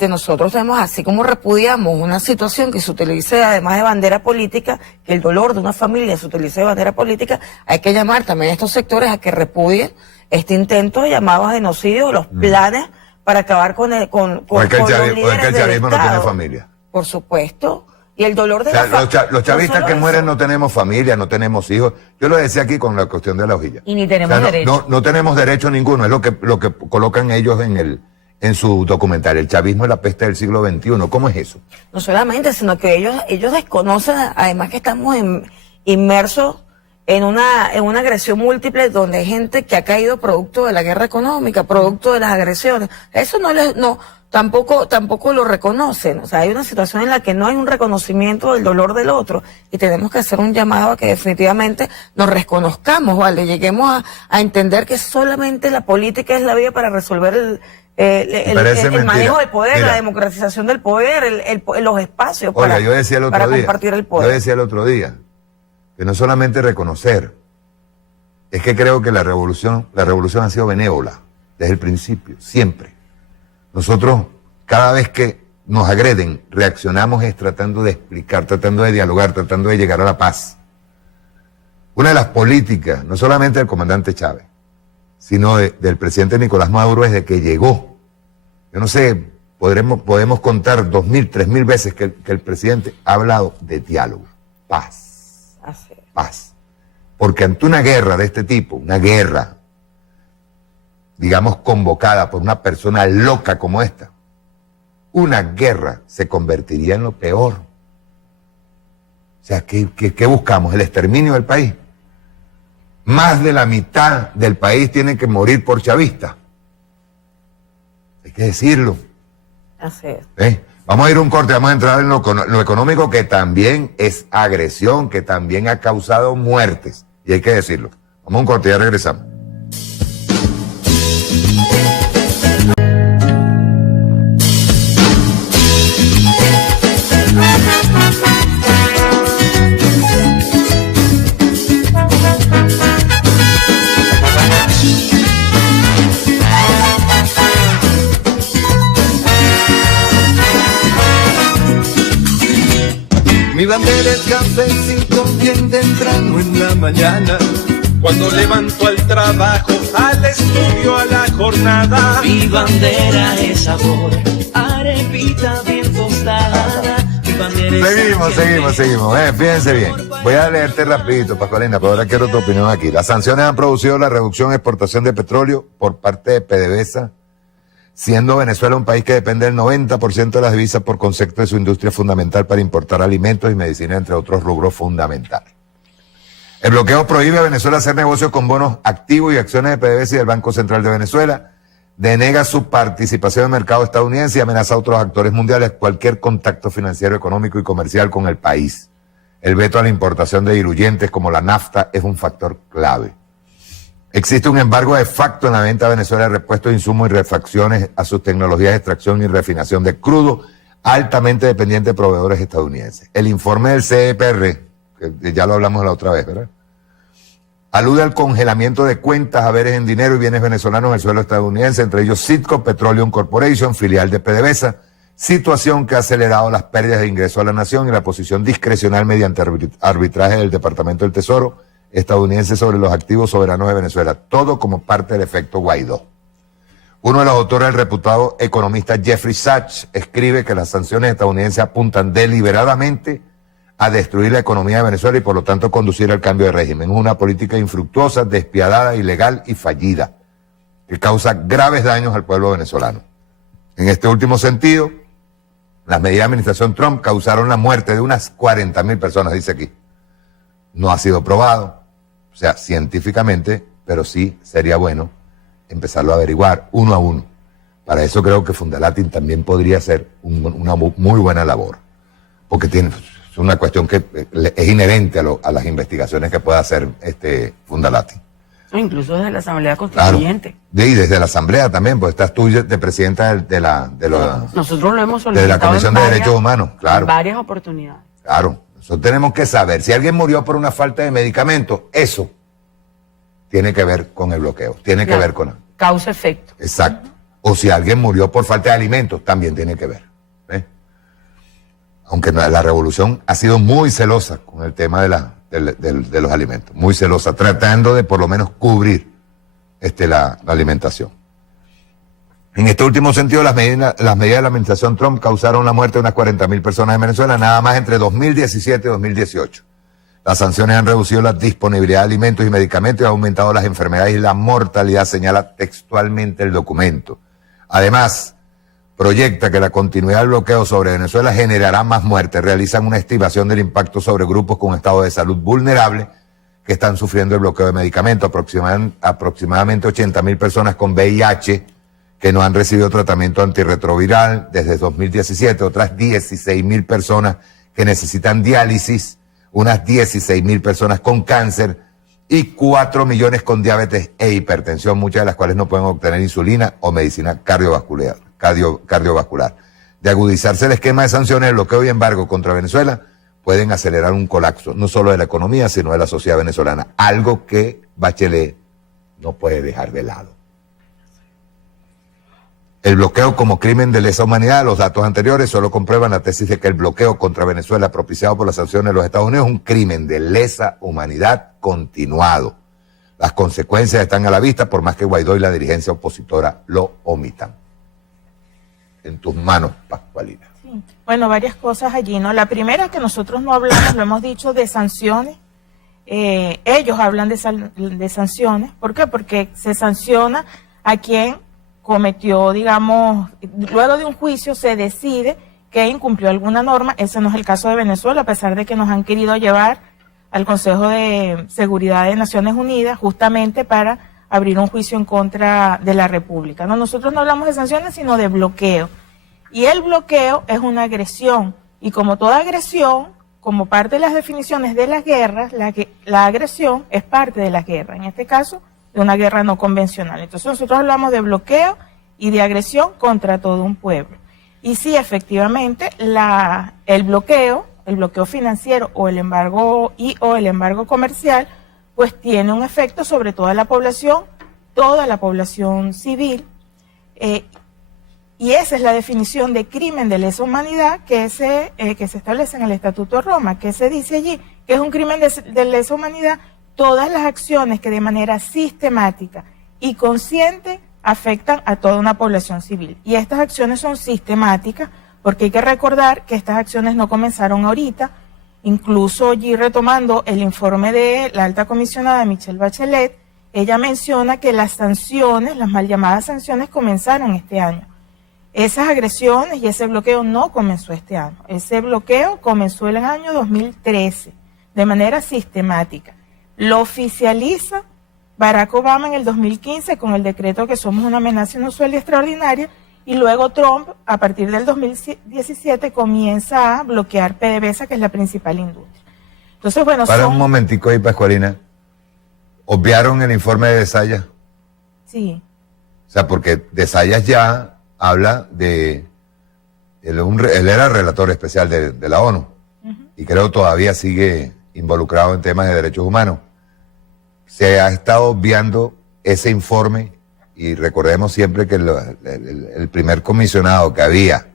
nosotros tenemos, así como repudiamos una situación que se utilice además de bandera política, que el dolor de una familia se utilice de bandera política, hay que llamar también a estos sectores a que repudien este intento de llamado a genocidio, los planes para acabar con los líderes del chavismo no tiene Estado. familia. Por supuesto. Y el dolor de los chavistas que mueren no tenemos familia, no tenemos hijos. Yo lo decía aquí con la cuestión de la hojilla. Y ni tenemos derecho. No tenemos derecho ninguno, es lo que colocan ellos en su documental, el chavismo es la peste del siglo XXI. ¿Cómo es eso? No solamente, sino que ellos desconocen, además que estamos inmersos en una agresión múltiple donde hay gente que ha caído producto de la guerra económica, producto de las agresiones. Eso tampoco lo reconocen. O sea, hay una situación en la que no hay un reconocimiento del dolor del otro y tenemos que hacer un llamado a que definitivamente nos reconozcamos, ¿vale? Lleguemos a entender que solamente la política es la vía para resolver el manejo del poder, la democratización del poder, los espacios para compartir el poder. Yo decía el otro día que no solamente reconocer, es que creo que la revolución ha sido benévola desde el principio, siempre. Nosotros, cada vez que nos agreden, reaccionamos tratando de explicar, tratando de dialogar, tratando de llegar a la paz. Una de las políticas, no solamente del comandante Chávez, sino del presidente Nicolás Maduro desde que llegó. Yo no sé, podemos contar 2.000, 3.000 veces que el presidente ha hablado de diálogo, paz. Paz. Porque ante una guerra de este tipo, una guerra, digamos, convocada por una persona loca como esta, una guerra se convertiría en lo peor. O sea, ¿qué buscamos? ¿El exterminio del país? Más de la mitad del país tiene que morir por chavistas. Hay que decirlo. Así es. Vamos a ir a un corte, vamos a entrar en lo económico, que también es agresión, que también ha causado muertes. Y hay que decirlo. Vamos a un corte y ya regresamos. Mi bandera es cafecito bien temprano en la mañana, cuando levanto al trabajo, al estudio, a la jornada. Mi bandera es sabor, arepita bien tostada. Mi bandera Seguimos. Fíjense bien. Voy a leerte rapidito, Pascualina, pero ahora quiero tu opinión aquí. Las sanciones han producido la reducción de exportación de petróleo por parte de PDVSA, siendo Venezuela un país que depende del 90% de las divisas por concepto de su industria fundamental para importar alimentos y medicina, entre otros rubros fundamentales. El bloqueo prohíbe a Venezuela hacer negocios con bonos activos y acciones de PDVSA y del Banco Central de Venezuela, denega su participación en el mercado estadounidense y amenaza a otros actores mundiales cualquier contacto financiero, económico y comercial con el país. El veto a la importación de diluyentes como la nafta es un factor clave. Existe un embargo de facto en la venta a Venezuela de repuestos, insumos y refacciones a sus tecnologías de extracción y refinación de crudo, altamente dependiente de proveedores estadounidenses. El informe del CEPR, que ya lo hablamos la otra vez, ¿verdad?, alude al congelamiento de cuentas, haberes en dinero y bienes venezolanos en el suelo estadounidense, entre ellos Citgo Petroleum Corporation, filial de PDVSA, situación que ha acelerado las pérdidas de ingresos a la nación y la posición discrecional mediante arbitraje del Departamento del Tesoro estadounidense sobre los activos soberanos de Venezuela, todo como parte del efecto Guaidó. Uno de los autores, el reputado economista Jeffrey Sachs, escribe que las sanciones estadounidenses apuntan deliberadamente a destruir la economía de Venezuela y por lo tanto conducir al cambio de régimen. Es una política infructuosa, despiadada, ilegal y fallida, que causa graves daños al pueblo venezolano. En este último sentido, las medidas de administración Trump causaron la muerte de unas 40.000 personas, dice aquí. No ha sido probado, o sea, científicamente, pero sí sería bueno empezarlo a averiguar uno a uno. Para eso creo que Fundalatin también podría hacer una muy buena labor, porque es una cuestión que es inherente a las investigaciones que pueda hacer Fundalatin. Incluso desde la Asamblea Constituyente. Claro. Y desde la Asamblea también, pues estás tú de presidenta Nosotros lo hemos solicitado de la Comisión de Derechos Humanos, claro. En varias oportunidades. Claro. Nosotros tenemos que saber, si alguien murió por una falta de medicamentos, eso tiene que ver con el bloqueo, tiene que ver con... Causa-efecto. Exacto. o si alguien murió por falta de alimentos, también tiene que ver. Aunque la revolución ha sido muy celosa con el tema de los alimentos, muy celosa, tratando de por lo menos cubrir la alimentación. En este último sentido, las medidas de la administración Trump causaron la muerte de unas 40.000 personas en Venezuela, nada más entre 2017 y 2018. Las sanciones han reducido la disponibilidad de alimentos y medicamentos y han aumentado las enfermedades y la mortalidad, señala textualmente el documento. Además, proyecta que la continuidad del bloqueo sobre Venezuela generará más muertes. Realizan una estimación del impacto sobre grupos con estado de salud vulnerable que están sufriendo el bloqueo de medicamentos. Aproximadamente 80.000 personas con VIH que no han recibido tratamiento antirretroviral desde 2017. Otras 16.000 personas que necesitan diálisis, unas 16.000 personas con cáncer y 4 millones con diabetes e hipertensión, muchas de las cuales no pueden obtener insulina o medicina cardiovascular. De agudizarse el esquema de sanciones, el bloqueo y embargo contra Venezuela pueden acelerar un colapso, no solo de la economía, sino de la sociedad venezolana, algo que Bachelet no puede dejar de lado. El bloqueo como crimen de lesa humanidad, los datos anteriores solo comprueban la tesis de que el bloqueo contra Venezuela propiciado por las sanciones de los Estados Unidos es un crimen de lesa humanidad continuado. Las consecuencias están a la vista, por más que Guaidó y la dirigencia opositora lo omitan. En tus manos, Pascualina. Sí. Bueno, varias cosas allí, ¿no? La primera, que nosotros no hablamos, lo hemos dicho, de sanciones. Ellos hablan de sanciones. ¿Por qué? Porque se sanciona a quien cometió, digamos, luego de un juicio se decide que incumplió alguna norma. Ese no es el caso de Venezuela, a pesar de que nos han querido llevar al Consejo de Seguridad de Naciones Unidas justamente para abrir un juicio en contra de la República. No, nosotros no hablamos de sanciones, sino de bloqueo. Y el bloqueo es una agresión. Y como toda agresión, como parte de las definiciones de las guerras, la agresión es parte de la guerra. En este caso, de una guerra no convencional. Entonces nosotros hablamos de bloqueo y de agresión contra todo un pueblo. Y sí, efectivamente, el bloqueo financiero o el embargo comercial, pues tiene un efecto sobre toda la población civil, y esa es la definición de crimen de lesa humanidad que se establece en el Estatuto de Roma, que se dice allí que es un crimen de lesa humanidad todas las acciones que de manera sistemática y consciente afectan a toda una población civil. Y estas acciones son sistemáticas porque hay que recordar que estas acciones no comenzaron ahorita. Incluso allí, retomando el informe de la alta comisionada Michelle Bachelet, ella menciona que las sanciones, las mal llamadas sanciones, comenzaron este año. Esas agresiones y ese bloqueo no comenzó este año. Ese bloqueo comenzó en el año 2013, de manera sistemática. Lo oficializa Barack Obama en el 2015 con el decreto que somos una amenaza inusual y extraordinaria, y luego Trump, a partir del 2017, comienza a bloquear PDVSA, que es la principal industria. Entonces, bueno, para un momentico ahí, Pascualina, ¿obviaron el informe de Desayas? Sí. O sea, porque Desayas ya habla de... Él era relator especial de la ONU, y creo todavía sigue involucrado en temas de derechos humanos. Se ha estado obviando ese informe, y recordemos siempre que el primer comisionado que había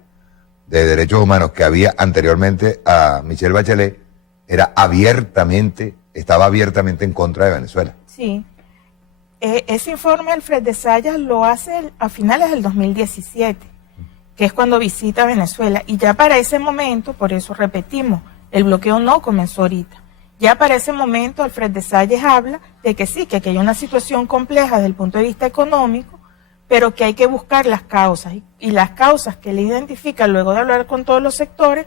de derechos humanos que había anteriormente a Michelle Bachelet estaba abiertamente en contra de Venezuela. Sí. Ese informe Alfred Desayas lo hace a finales del 2017, que es cuando visita Venezuela, y ya para ese momento, por eso repetimos, el bloqueo no comenzó ahorita. Ya para ese momento Alfred Desayas habla de que sí, que aquí hay una situación compleja desde el punto de vista económico, pero que hay que buscar las causas. Y las causas que él identifica luego de hablar con todos los sectores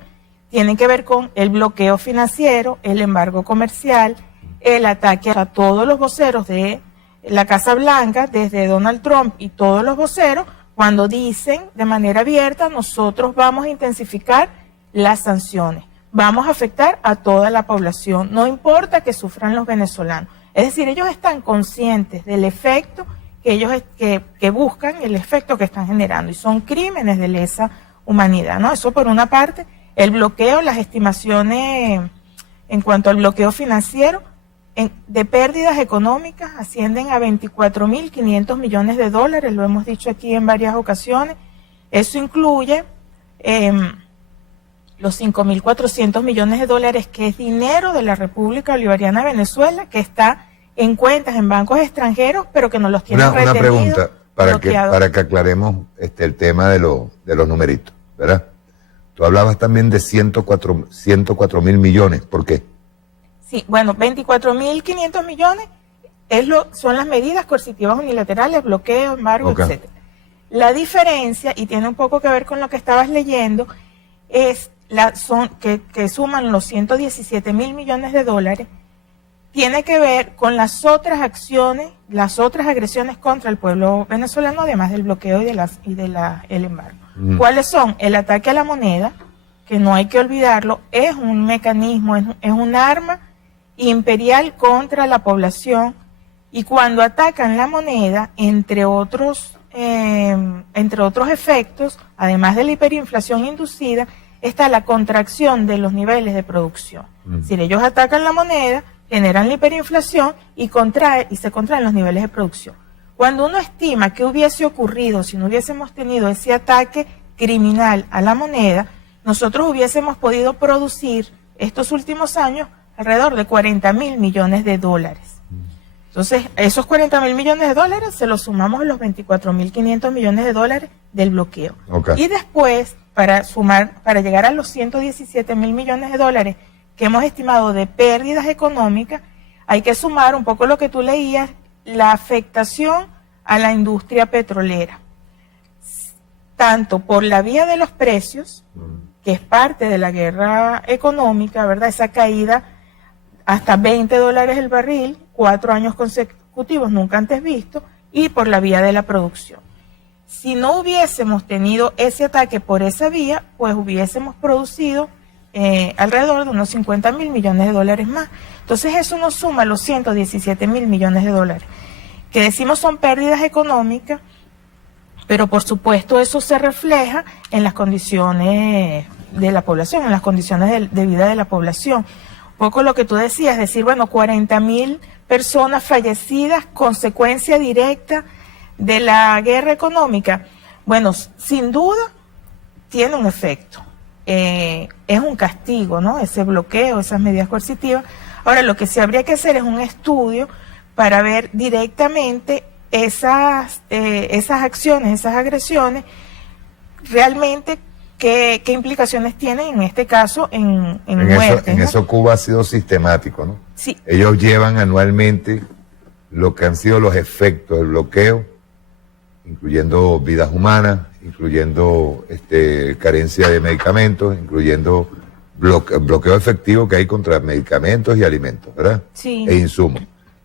tienen que ver con el bloqueo financiero, el embargo comercial, el ataque a todos los voceros de la Casa Blanca, desde Donald Trump y todos los voceros, cuando dicen de manera abierta: nosotros vamos a intensificar las sanciones. Vamos a afectar a toda la población, no importa que sufran los venezolanos. Es decir, ellos están conscientes del efecto que ellos que buscan, el efecto que están generando, y son crímenes de lesa humanidad, ¿no? Eso por una parte. El bloqueo, las estimaciones en cuanto al bloqueo financiero, de pérdidas económicas ascienden a 24.500 millones de dólares, lo hemos dicho aquí en varias ocasiones. Eso incluye los 5.400 millones de dólares, que es dinero de la República Bolivariana de Venezuela, que está en cuentas en bancos extranjeros, pero que no los tienen retenidos. Una pregunta, para que aclaremos el tema de los numeritos, ¿verdad? Tú hablabas también de 104.000 millones, ¿por qué? Sí, bueno, 24.500 millones son las medidas coercitivas unilaterales, bloqueo, embargo, etcétera. La diferencia, y tiene un poco que ver con lo que estabas leyendo, es que suman los 117.000 millones de dólares, tiene que ver con las otras acciones, las otras agresiones contra el pueblo venezolano, además del bloqueo y el embargo. ¿Cuáles son? El ataque a la moneda, que no hay que olvidarlo, es un mecanismo, es un arma imperial contra la población, y cuando atacan la moneda, entre otros efectos, además de la hiperinflación inducida, está la contracción de los niveles de producción. Si ellos atacan la moneda, generan la hiperinflación y se contraen los niveles de producción. Cuando uno estima qué hubiese ocurrido si no hubiésemos tenido ese ataque criminal a la moneda, nosotros hubiésemos podido producir estos últimos años alrededor de 40.000 millones de dólares. Entonces, esos 40.000 millones de dólares se los sumamos a los 24.500 millones de dólares del bloqueo. Y después, para llegar a los 117.000 millones de dólares que hemos estimado de pérdidas económicas, hay que sumar un poco lo que tú leías, la afectación a la industria petrolera, tanto por la vía de los precios, que es parte de la guerra económica, ¿verdad? Esa caída hasta $20 el barril, 4 años consecutivos, nunca antes visto, y por la vía de la producción. Si no hubiésemos tenido ese ataque por esa vía, pues hubiésemos producido alrededor de unos 50.000 millones de dólares más. Entonces eso nos suma los 117.000 millones de dólares, que decimos son pérdidas económicas, pero por supuesto eso se refleja en las condiciones de la población, en las condiciones de vida de la población. Un poco lo que tú decías, es decir, bueno, 40.000 personas fallecidas, consecuencia directa de la guerra económica. Bueno, sin duda tiene un efecto. Es un castigo, ¿no? Ese bloqueo, esas medidas coercitivas. Ahora, lo que sí habría que hacer es un estudio para ver directamente esas acciones, esas agresiones, realmente qué implicaciones tienen, en este caso, en muerte. En eso Cuba ha sido sistemático, ¿no? Sí. Ellos llevan anualmente lo que han sido los efectos del bloqueo, incluyendo vidas humanas, incluyendo carencia de medicamentos, incluyendo bloqueo efectivo que hay contra medicamentos y alimentos, ¿verdad? Sí. E insumos.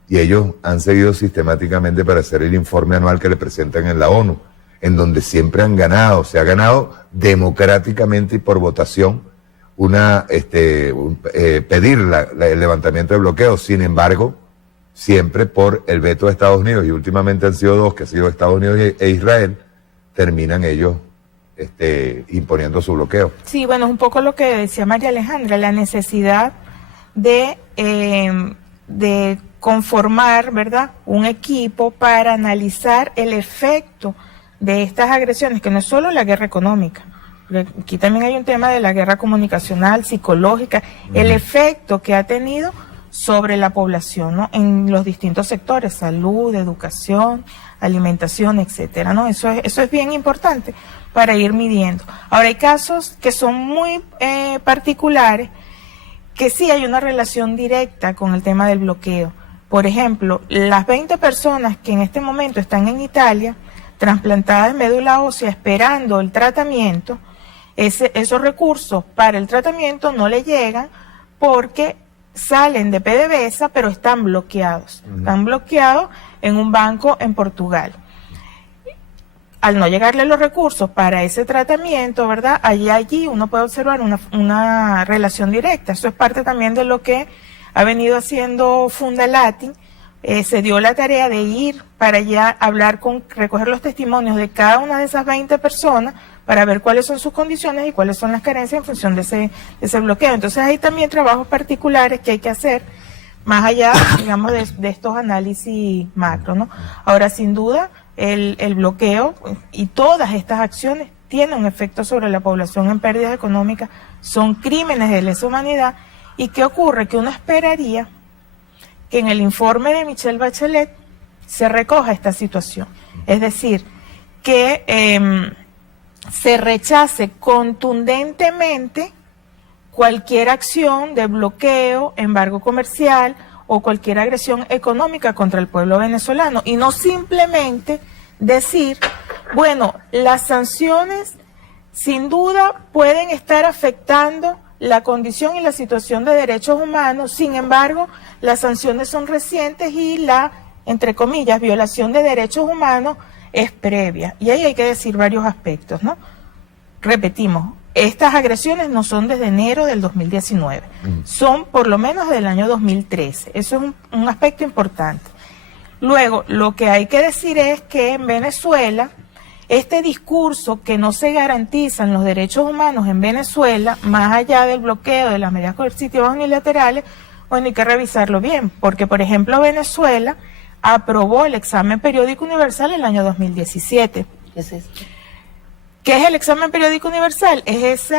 Y ellos han seguido sistemáticamente para hacer el informe anual que le presentan en la ONU, en donde siempre han ganado, se ha ganado democráticamente y por votación pedir el levantamiento de bloqueo. Sin embargo, siempre por el veto de Estados Unidos, y últimamente han sido dos, que ha sido Estados Unidos e Israel, terminan ellos imponiendo su bloqueo. Sí, bueno, es un poco lo que decía María Alejandra, la necesidad de conformar, ¿verdad?, un equipo para analizar el efecto de estas agresiones, que no es solo la guerra económica, aquí también hay un tema de la guerra comunicacional, psicológica, el efecto que ha tenido sobre la población, ¿no?, en los distintos sectores, salud, educación, alimentación, etcétera, ¿no? Eso es bien importante para ir midiendo. Ahora, hay casos que son muy particulares, que sí hay una relación directa con el tema del bloqueo. Por ejemplo, las 20 personas que en este momento están en Italia, trasplantadas de médula ósea, esperando el tratamiento, esos recursos para el tratamiento no le llegan porque salen de PDVSA, pero están bloqueados. Están bloqueados en un banco en Portugal. Al no llegarle los recursos para ese tratamiento, ¿verdad?, allí uno puede observar una relación directa. Eso es parte también de lo que ha venido haciendo Fundalatin. Se dio la tarea de ir para allá, recoger los testimonios de cada una de esas 20 personas para ver cuáles son sus condiciones y cuáles son las carencias en función de ese bloqueo. Entonces hay también trabajos particulares que hay que hacer, más allá, digamos, de estos análisis macro, ¿no? Ahora, sin duda, el bloqueo y todas estas acciones tienen un efecto sobre la población en pérdidas económicas, son crímenes de lesa humanidad. ¿Y qué ocurre? Que uno esperaría que en el informe de Michelle Bachelet se recoja esta situación. Es decir, que se rechace contundentemente cualquier acción de bloqueo, embargo comercial o cualquier agresión económica contra el pueblo venezolano, y no simplemente decir, bueno, las sanciones sin duda pueden estar afectando la condición y la situación de derechos humanos, sin embargo, las sanciones son recientes y la, entre comillas, violación de derechos humanos es previa. Y ahí hay que decir varios aspectos, ¿no? Repetimos, estas agresiones no son desde enero del 2019, son por lo menos del año 2013. Eso es un aspecto importante. Luego, lo que hay que decir es que en Venezuela, este discurso que no se garantizan los derechos humanos en Venezuela, más allá del bloqueo de las medidas coercitivas unilaterales, bueno, hay que revisarlo bien, porque por ejemplo Venezuela aprobó el examen periódico universal en el año 2017. ¿Qué es eso? ¿Qué es el examen periódico universal? Es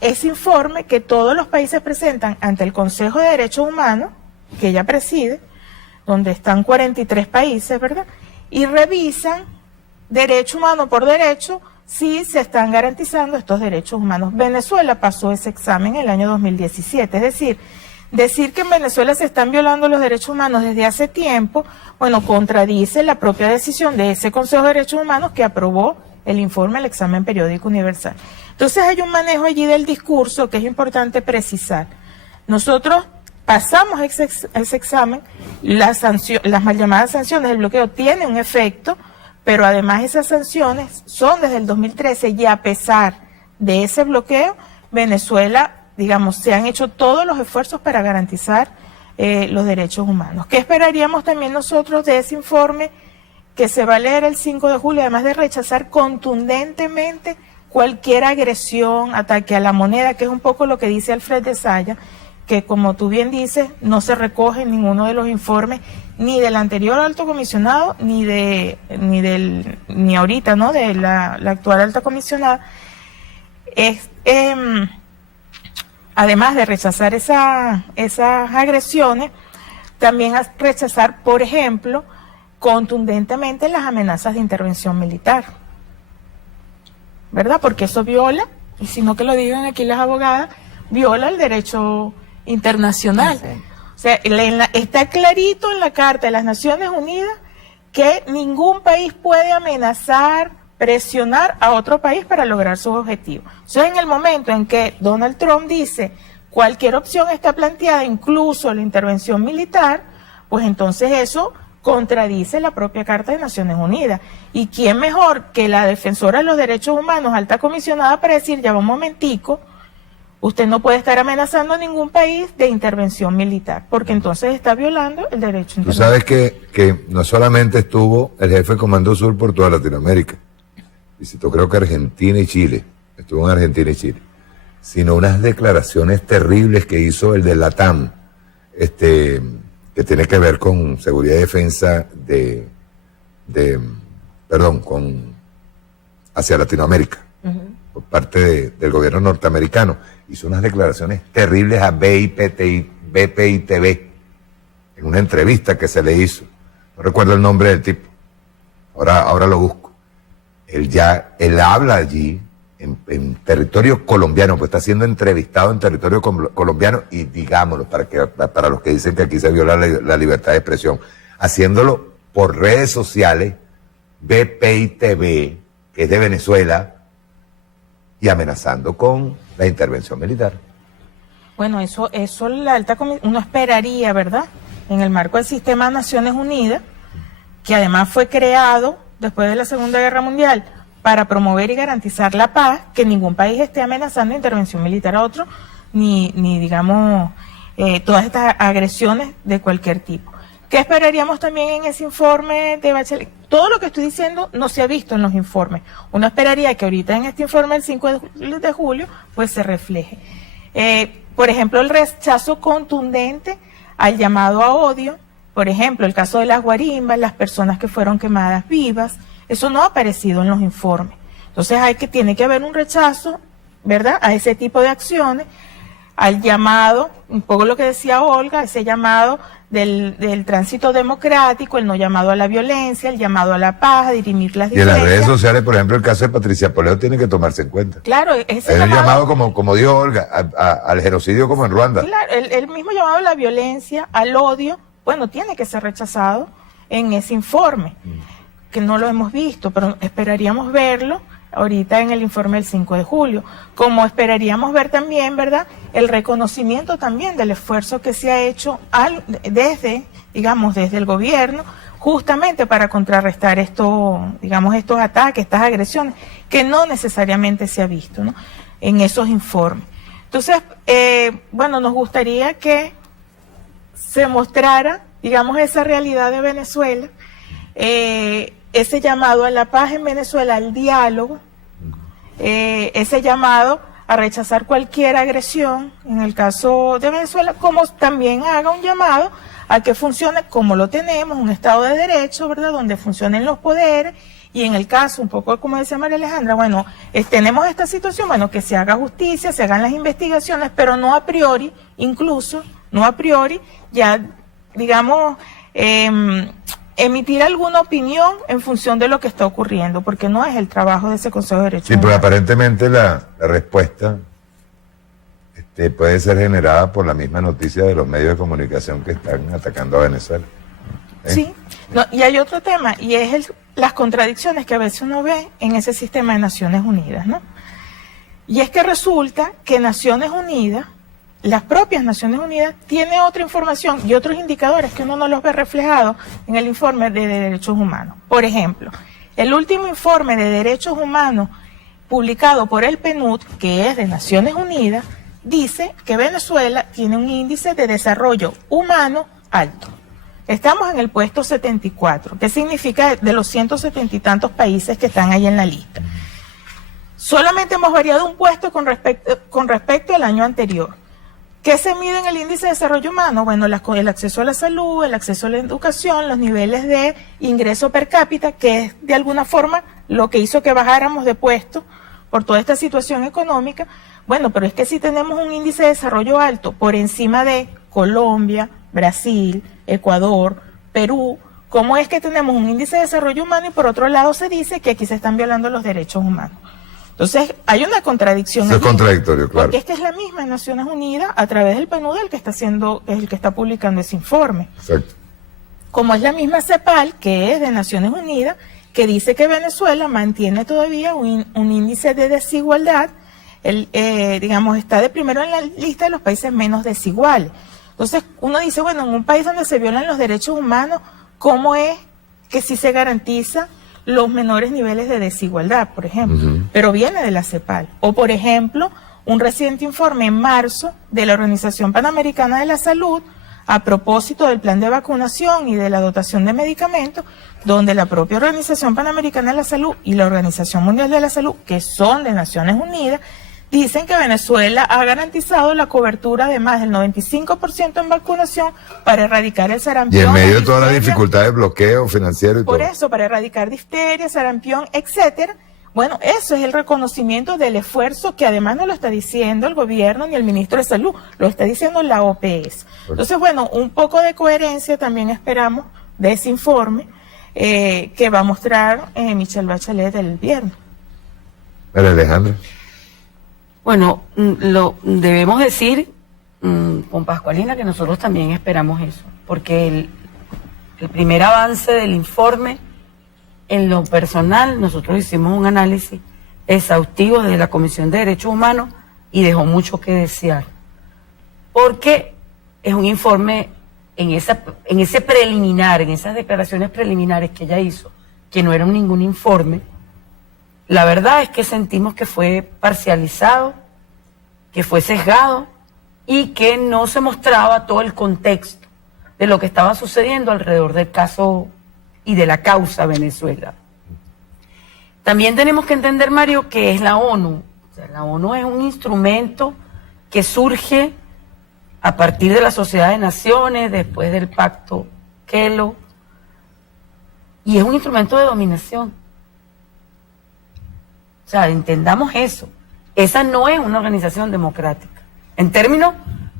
ese informe que todos los países presentan ante el Consejo de Derechos Humanos, que ella preside, donde están 43 países, ¿verdad? Y revisan derecho humano por derecho si se están garantizando estos derechos humanos. Venezuela pasó ese examen en el año 2017, es decir que en Venezuela se están violando los derechos humanos desde hace tiempo, bueno, contradice la propia decisión de ese Consejo de Derechos Humanos que aprobó el informe del examen periódico universal. Entonces hay un manejo allí del discurso que es importante precisar. Nosotros pasamos ese examen, las mal llamadas sanciones del bloqueo tienen un efecto, pero además esas sanciones son desde el 2013 y a pesar de ese bloqueo, Venezuela, digamos, se han hecho todos los esfuerzos para garantizar los derechos humanos. ¿Qué esperaríamos también nosotros de ese informe que se va a leer el 5 de julio, además de rechazar contundentemente cualquier agresión, ataque a la moneda, que es un poco lo que dice Alfred de Saya, que como tú bien dices, no se recoge en ninguno de los informes, ni del anterior alto comisionado, ni ahorita, ¿no?, de la actual alta comisionada. Además de rechazar esas agresiones, también rechazar, por ejemplo, contundentemente las amenazas de intervención militar, ¿verdad? Porque eso viola, y si no que lo digan aquí las abogadas, viola el derecho internacional. Sí. O sea, está clarito en la Carta de las Naciones Unidas que ningún país puede amenazar, presionar a otro país para lograr sus objetivos. Entonces, en el momento en que Donald Trump dice cualquier opción está planteada, incluso la intervención militar, pues entonces eso contradice la propia Carta de Naciones Unidas. ¿Y quién mejor que la defensora de los derechos humanos, alta comisionada, para decir, ya va un momentico, usted no puede estar amenazando a ningún país de intervención militar, porque entonces está violando el derecho internacional? Tú sabes que no solamente estuvo el jefe del Comando Sur por toda Latinoamérica, visitó creo que Argentina y Chile, estuvo en Argentina y Chile, sino unas declaraciones terribles que hizo el de LATAM, que tiene que ver con seguridad y defensa hacia Latinoamérica, por parte del gobierno norteamericano. Hizo unas declaraciones terribles a BPI-TV en una entrevista que se le hizo. No recuerdo el nombre del tipo. Ahora lo busco. Él habla allí en territorio colombiano, pues está siendo entrevistado en territorio colombiano, y digámoslo, para los que dicen que aquí se viola la libertad de expresión, haciéndolo por redes sociales, BPI-TV, que es de Venezuela, y amenazando con la intervención militar. Bueno, eso la alta comisión, uno esperaría, ¿verdad?, en el marco del sistema de Naciones Unidas, que además fue creado después de la Segunda Guerra Mundial para promover y garantizar la paz, que ningún país esté amenazando intervención militar a otro, ni digamos, todas estas agresiones de cualquier tipo. ¿Qué esperaríamos también en ese informe de Bachelet? Todo lo que estoy diciendo no se ha visto en los informes. Uno esperaría que ahorita en este informe del 5 de julio, pues se refleje. Por ejemplo, el rechazo contundente al llamado a odio. Por ejemplo, el caso de las guarimbas, las personas que fueron quemadas vivas, eso no ha aparecido en los informes. Entonces tiene que haber un rechazo, ¿verdad?, a ese tipo de acciones, al llamado, un poco lo que decía Olga, ese llamado del tránsito democrático, el no llamado a la violencia, el llamado a la paz, a dirimir las diferencias. Y en las redes sociales, por ejemplo, el caso de Patricia Poleo tiene que tomarse en cuenta. Claro, ese es el llamado como dijo Olga, al genocidio como en Ruanda. Claro, el mismo llamado a la violencia, al odio, bueno, tiene que ser rechazado en ese informe, que no lo hemos visto, pero esperaríamos verlo ahorita en el informe del 5 de julio, como esperaríamos ver también, ¿verdad?, el reconocimiento también del esfuerzo que se ha hecho desde el gobierno, justamente para contrarrestar estos ataques, estas agresiones, que no necesariamente se ha visto, ¿no?, en esos informes. Entonces, nos gustaría que se mostrara, esa realidad de Venezuela, ese llamado a la paz en Venezuela, al diálogo, ese llamado a rechazar cualquier agresión, en el caso de Venezuela, como también haga un llamado a que funcione como lo tenemos, un Estado de Derecho, ¿verdad?, donde funcionen los poderes, y en el caso, un poco como decía María Alejandra, tenemos esta situación, que se haga justicia, se hagan las investigaciones, pero no a priori, ya, emitir alguna opinión en función de lo que está ocurriendo, porque no es el trabajo de ese Consejo de Derechos Humanos. Sí, porque aparentemente la respuesta puede ser generada por la misma noticia de los medios de comunicación que están atacando a Venezuela. Sí, y hay otro tema, y es las contradicciones que a veces uno ve en ese sistema de Naciones Unidas, ¿no? Y es que resulta que Naciones Unidas, las propias Naciones Unidas, tiene otra información y otros indicadores que uno no los ve reflejados en el informe de derechos humanos. Por ejemplo, el último informe de derechos humanos publicado por el PNUD, que es de Naciones Unidas, dice que Venezuela tiene un índice de desarrollo humano alto. Estamos en el puesto 74, que significa de los 170 y tantos países que están ahí en la lista. Solamente hemos variado un puesto con respecto al año anterior. ¿Qué se mide en el índice de desarrollo humano? El acceso a la salud, el acceso a la educación, los niveles de ingreso per cápita, que es de alguna forma lo que hizo que bajáramos de puesto por toda esta situación económica. Pero es que si tenemos un índice de desarrollo alto por encima de Colombia, Brasil, Ecuador, Perú, ¿cómo es que tenemos un índice de desarrollo humano y por otro lado se dice que aquí se están violando los derechos humanos? Entonces, hay una contradicción. Eso es contradictorio, claro. Porque es que es la misma en Naciones Unidas, a través del PNUD, el que está publicando ese informe. Exacto. Como es la misma CEPAL, que es de Naciones Unidas, que dice que Venezuela mantiene todavía un índice de desigualdad, está de primero en la lista de los países menos desiguales. Entonces, uno dice, en un país donde se violan los derechos humanos, ¿cómo es que sí se garantiza los menores niveles de desigualdad, por ejemplo? Pero viene de la CEPAL. O, por ejemplo, un reciente informe en marzo de la Organización Panamericana de la Salud, a propósito del plan de vacunación y de la dotación de medicamentos, donde la propia Organización Panamericana de la Salud y la Organización Mundial de la Salud, que son de Naciones Unidas, dicen que Venezuela ha garantizado la cobertura de más del 95% en vacunación para erradicar el sarampión. Y en medio de todas las dificultades, bloqueo financiero y todo. Por eso, para erradicar difteria, sarampión, etcétera. Eso es el reconocimiento del esfuerzo que además no lo está diciendo el gobierno ni el ministro de Salud, lo está diciendo la OPS. Entonces, un poco de coherencia también esperamos de ese informe que va a mostrar Michelle Bachelet el viernes. María Alejandra. Lo debemos decir con Pascualina que nosotros también esperamos eso, porque el primer avance del informe, en lo personal, nosotros hicimos un análisis exhaustivo de la Comisión de Derechos Humanos y dejó mucho que desear, porque es un informe en ese preliminar, en esas declaraciones preliminares que ella hizo, que no era ningún informe. La verdad es que sentimos que fue parcializado, que fue sesgado y que no se mostraba todo el contexto de lo que estaba sucediendo alrededor del caso y de la causa Venezuela. También tenemos que entender, Mario, que es la ONU. La ONU es un instrumento que surge a partir de la Sociedad de Naciones, después del Pacto Kellogg, y es un instrumento de dominación. O sea, entendamos eso. Esa no es una organización democrática. En términos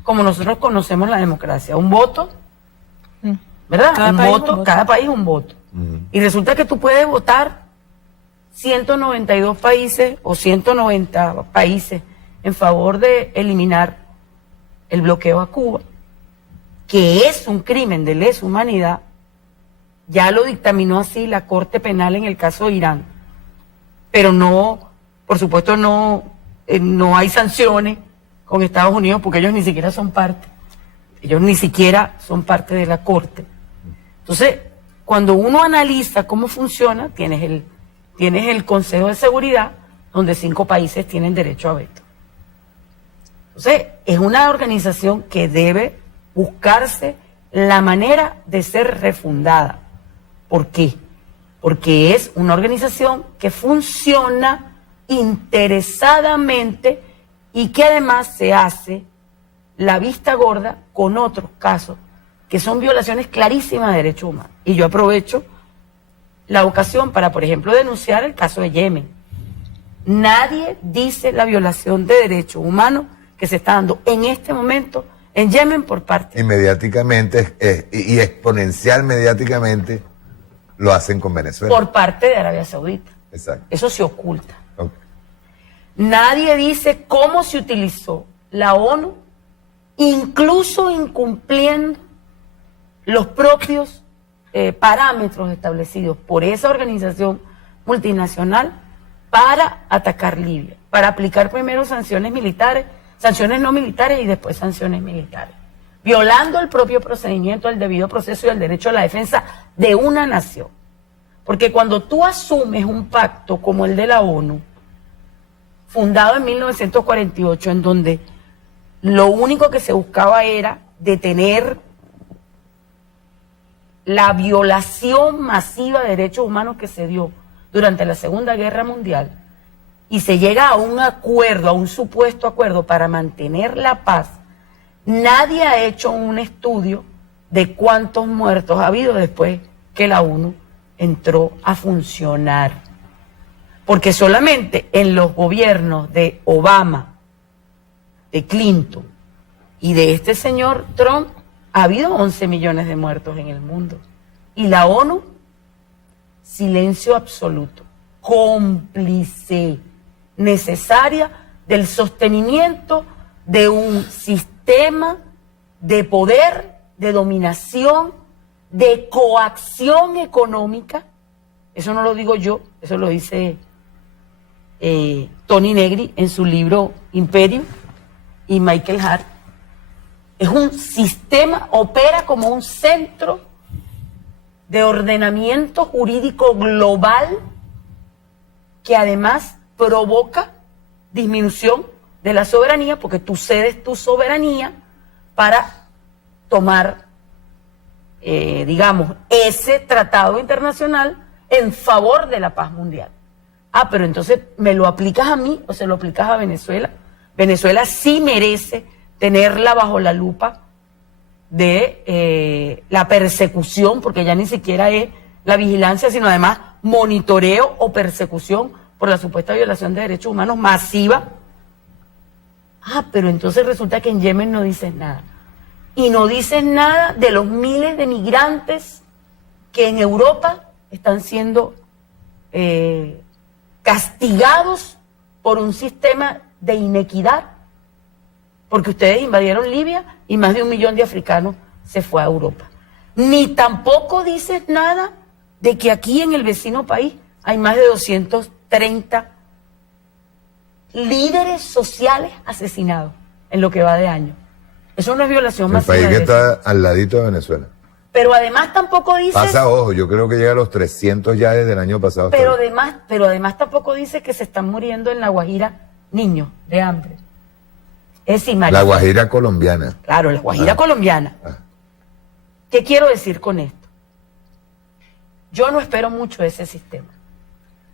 como nosotros conocemos la democracia, un voto, ¿verdad? Cada país un voto. Y resulta que tú puedes votar 192 países o 190 países en favor de eliminar el bloqueo a Cuba, que es un crimen de lesa humanidad. Ya lo dictaminó así la Corte Penal en el caso de Irán. Pero no, por supuesto no hay sanciones con Estados Unidos porque ellos ni siquiera son parte. Ellos ni siquiera son parte de la Corte. Entonces, cuando uno analiza cómo funciona, tienes el Consejo de Seguridad, donde 5 países tienen derecho a veto. Entonces, es una organización que debe buscarse la manera de ser refundada. ¿Por qué? Porque es una organización que funciona interesadamente y que además se hace la vista gorda con otros casos que son violaciones clarísimas de derechos humanos. Y yo aprovecho la ocasión para, por ejemplo, denunciar el caso de Yemen. Nadie dice la violación de derechos humanos que se está dando en este momento en Yemen por parte. Y mediáticamente y exponencial mediáticamente lo hacen con Venezuela. Por parte de Arabia Saudita. Exacto. Eso se oculta. Okay. Nadie dice cómo se utilizó la ONU, incluso incumpliendo los propios parámetros establecidos por esa organización multinacional para atacar Libia, para aplicar primero sanciones militares, sanciones no militares y después sanciones militares, violando el propio procedimiento, el debido proceso y el derecho a la defensa de una nación. Porque cuando tú asumes un pacto como el de la ONU, fundado en 1948, en donde lo único que se buscaba era detener la violación masiva de derechos humanos que se dio durante la Segunda Guerra Mundial, y se llega a un acuerdo, a un supuesto acuerdo para mantener la paz, nadie ha hecho un estudio de cuántos muertos ha habido después que la ONU entró a funcionar. Porque solamente en los gobiernos de Obama, de Clinton y de este señor Trump ha habido 11 millones de muertos en el mundo. Y la ONU, silencio absoluto, cómplice, necesaria del sostenimiento de un sistema de poder, de dominación, de coacción económica. Eso no lo digo yo, eso lo dice Tony Negri en su libro Imperium, y Michael Hart. Es un sistema, opera como un centro de ordenamiento jurídico global que además provoca disminución de la soberanía, porque tú cedes tu soberanía para tomar, digamos, ese tratado internacional en favor de la paz mundial. Ah, pero entonces, ¿me lo aplicas a mí o se lo aplicas a Venezuela? Venezuela sí merece tenerla bajo la lupa de la persecución, porque ya ni siquiera es la vigilancia, sino además monitoreo o persecución por la supuesta violación de derechos humanos masiva. Ah, pero entonces resulta que en Yemen no dices nada. Y no dices nada de los miles de migrantes que en Europa están siendo castigados por un sistema de inequidad, porque ustedes invadieron Libia y más de 1 millón de africanos se fue a Europa. Ni tampoco dices nada de que aquí en el vecino país hay más de 230 líderes sociales asesinados en lo que va de año. Eso no es violación masiva. El país que está al ladito de Venezuela. Pero además tampoco dices... Pasa, ojo, yo creo que llega a los 300 ya desde el año pasado. Pero además tampoco dice que se están muriendo en La Guajira niños de hambre. Es decir, la Guajira colombiana. Claro, la Guajira colombiana. ¿Qué quiero decir con esto? Yo no espero mucho de ese sistema,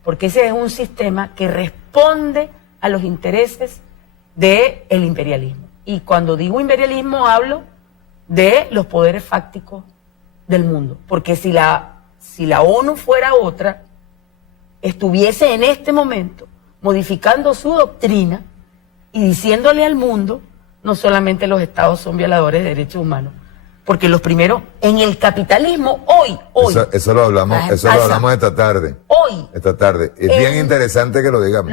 porque ese es un sistema que responde a los intereses del imperialismo. Y cuando digo imperialismo hablo de los poderes fácticos del mundo. Porque si la ONU fuera otra, estuviese en este momento modificando su doctrina y diciéndole al mundo, no solamente los estados son violadores de derechos humanos, porque los primeros, en el capitalismo, hoy. Eso lo hablamos esta tarde. Hoy. Esta tarde. Es bien interesante que lo digamos.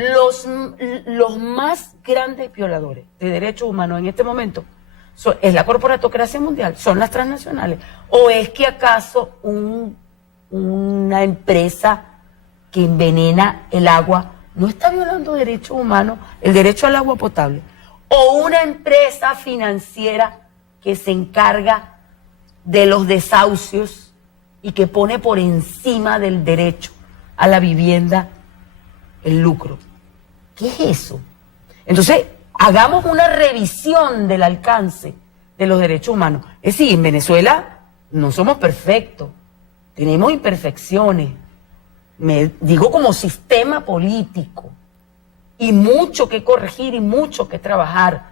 Los más grandes violadores de derechos humanos en este momento es la corporatocracia mundial, son las transnacionales. ¿O es que acaso una empresa que envenena el agua no está violando derechos humanos, el derecho al agua potable? ¿O una empresa financiera que se encarga de los desahucios y que pone por encima del derecho a la vivienda el lucro? ¿Qué es eso? Entonces, hagamos una revisión del alcance de los derechos humanos. Es decir, en Venezuela no somos perfectos, tenemos imperfecciones, me digo como sistema político, y mucho que corregir y mucho que trabajar,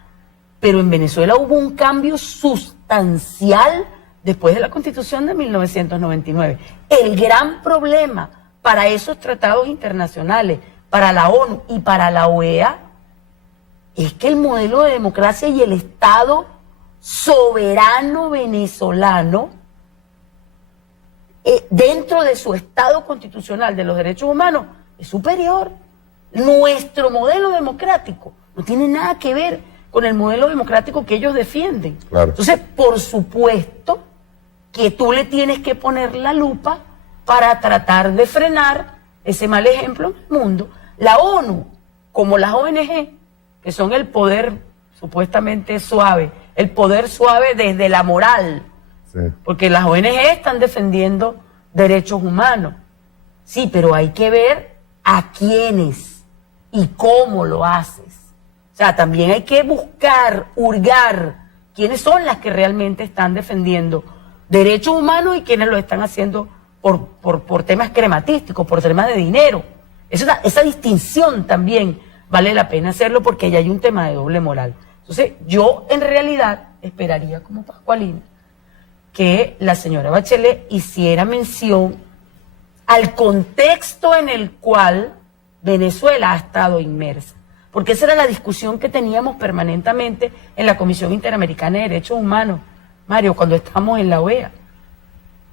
pero en Venezuela hubo un cambio sustancial después de la Constitución de 1999. El gran problema para esos tratados internacionales, para la ONU y para la OEA, es que el modelo de democracia y el Estado soberano venezolano, dentro de su Estado constitucional de los derechos humanos, es superior. Nuestro modelo democrático no tiene nada que ver con el modelo democrático que ellos defienden. Claro. Entonces, por supuesto que tú le tienes que poner la lupa para tratar de frenar ese mal ejemplo en el mundo. La ONU, como las ONG, que son el poder supuestamente suave, el poder suave desde la moral, sí, porque las ONG están defendiendo derechos humanos. Sí, pero hay que ver a quiénes y cómo lo haces. O sea, también hay que buscar, hurgar quiénes son las que realmente están defendiendo derechos humanos y quiénes lo están haciendo por temas crematísticos, por temas de dinero. Esa distinción también vale la pena hacerlo porque ya hay un tema de doble moral. Entonces, yo en realidad esperaría como Pascualina que la señora Bachelet hiciera mención al contexto en el cual Venezuela ha estado inmersa. Porque esa era la discusión que teníamos permanentemente en la Comisión Interamericana de Derechos Humanos, Mario, cuando estábamos en la OEA,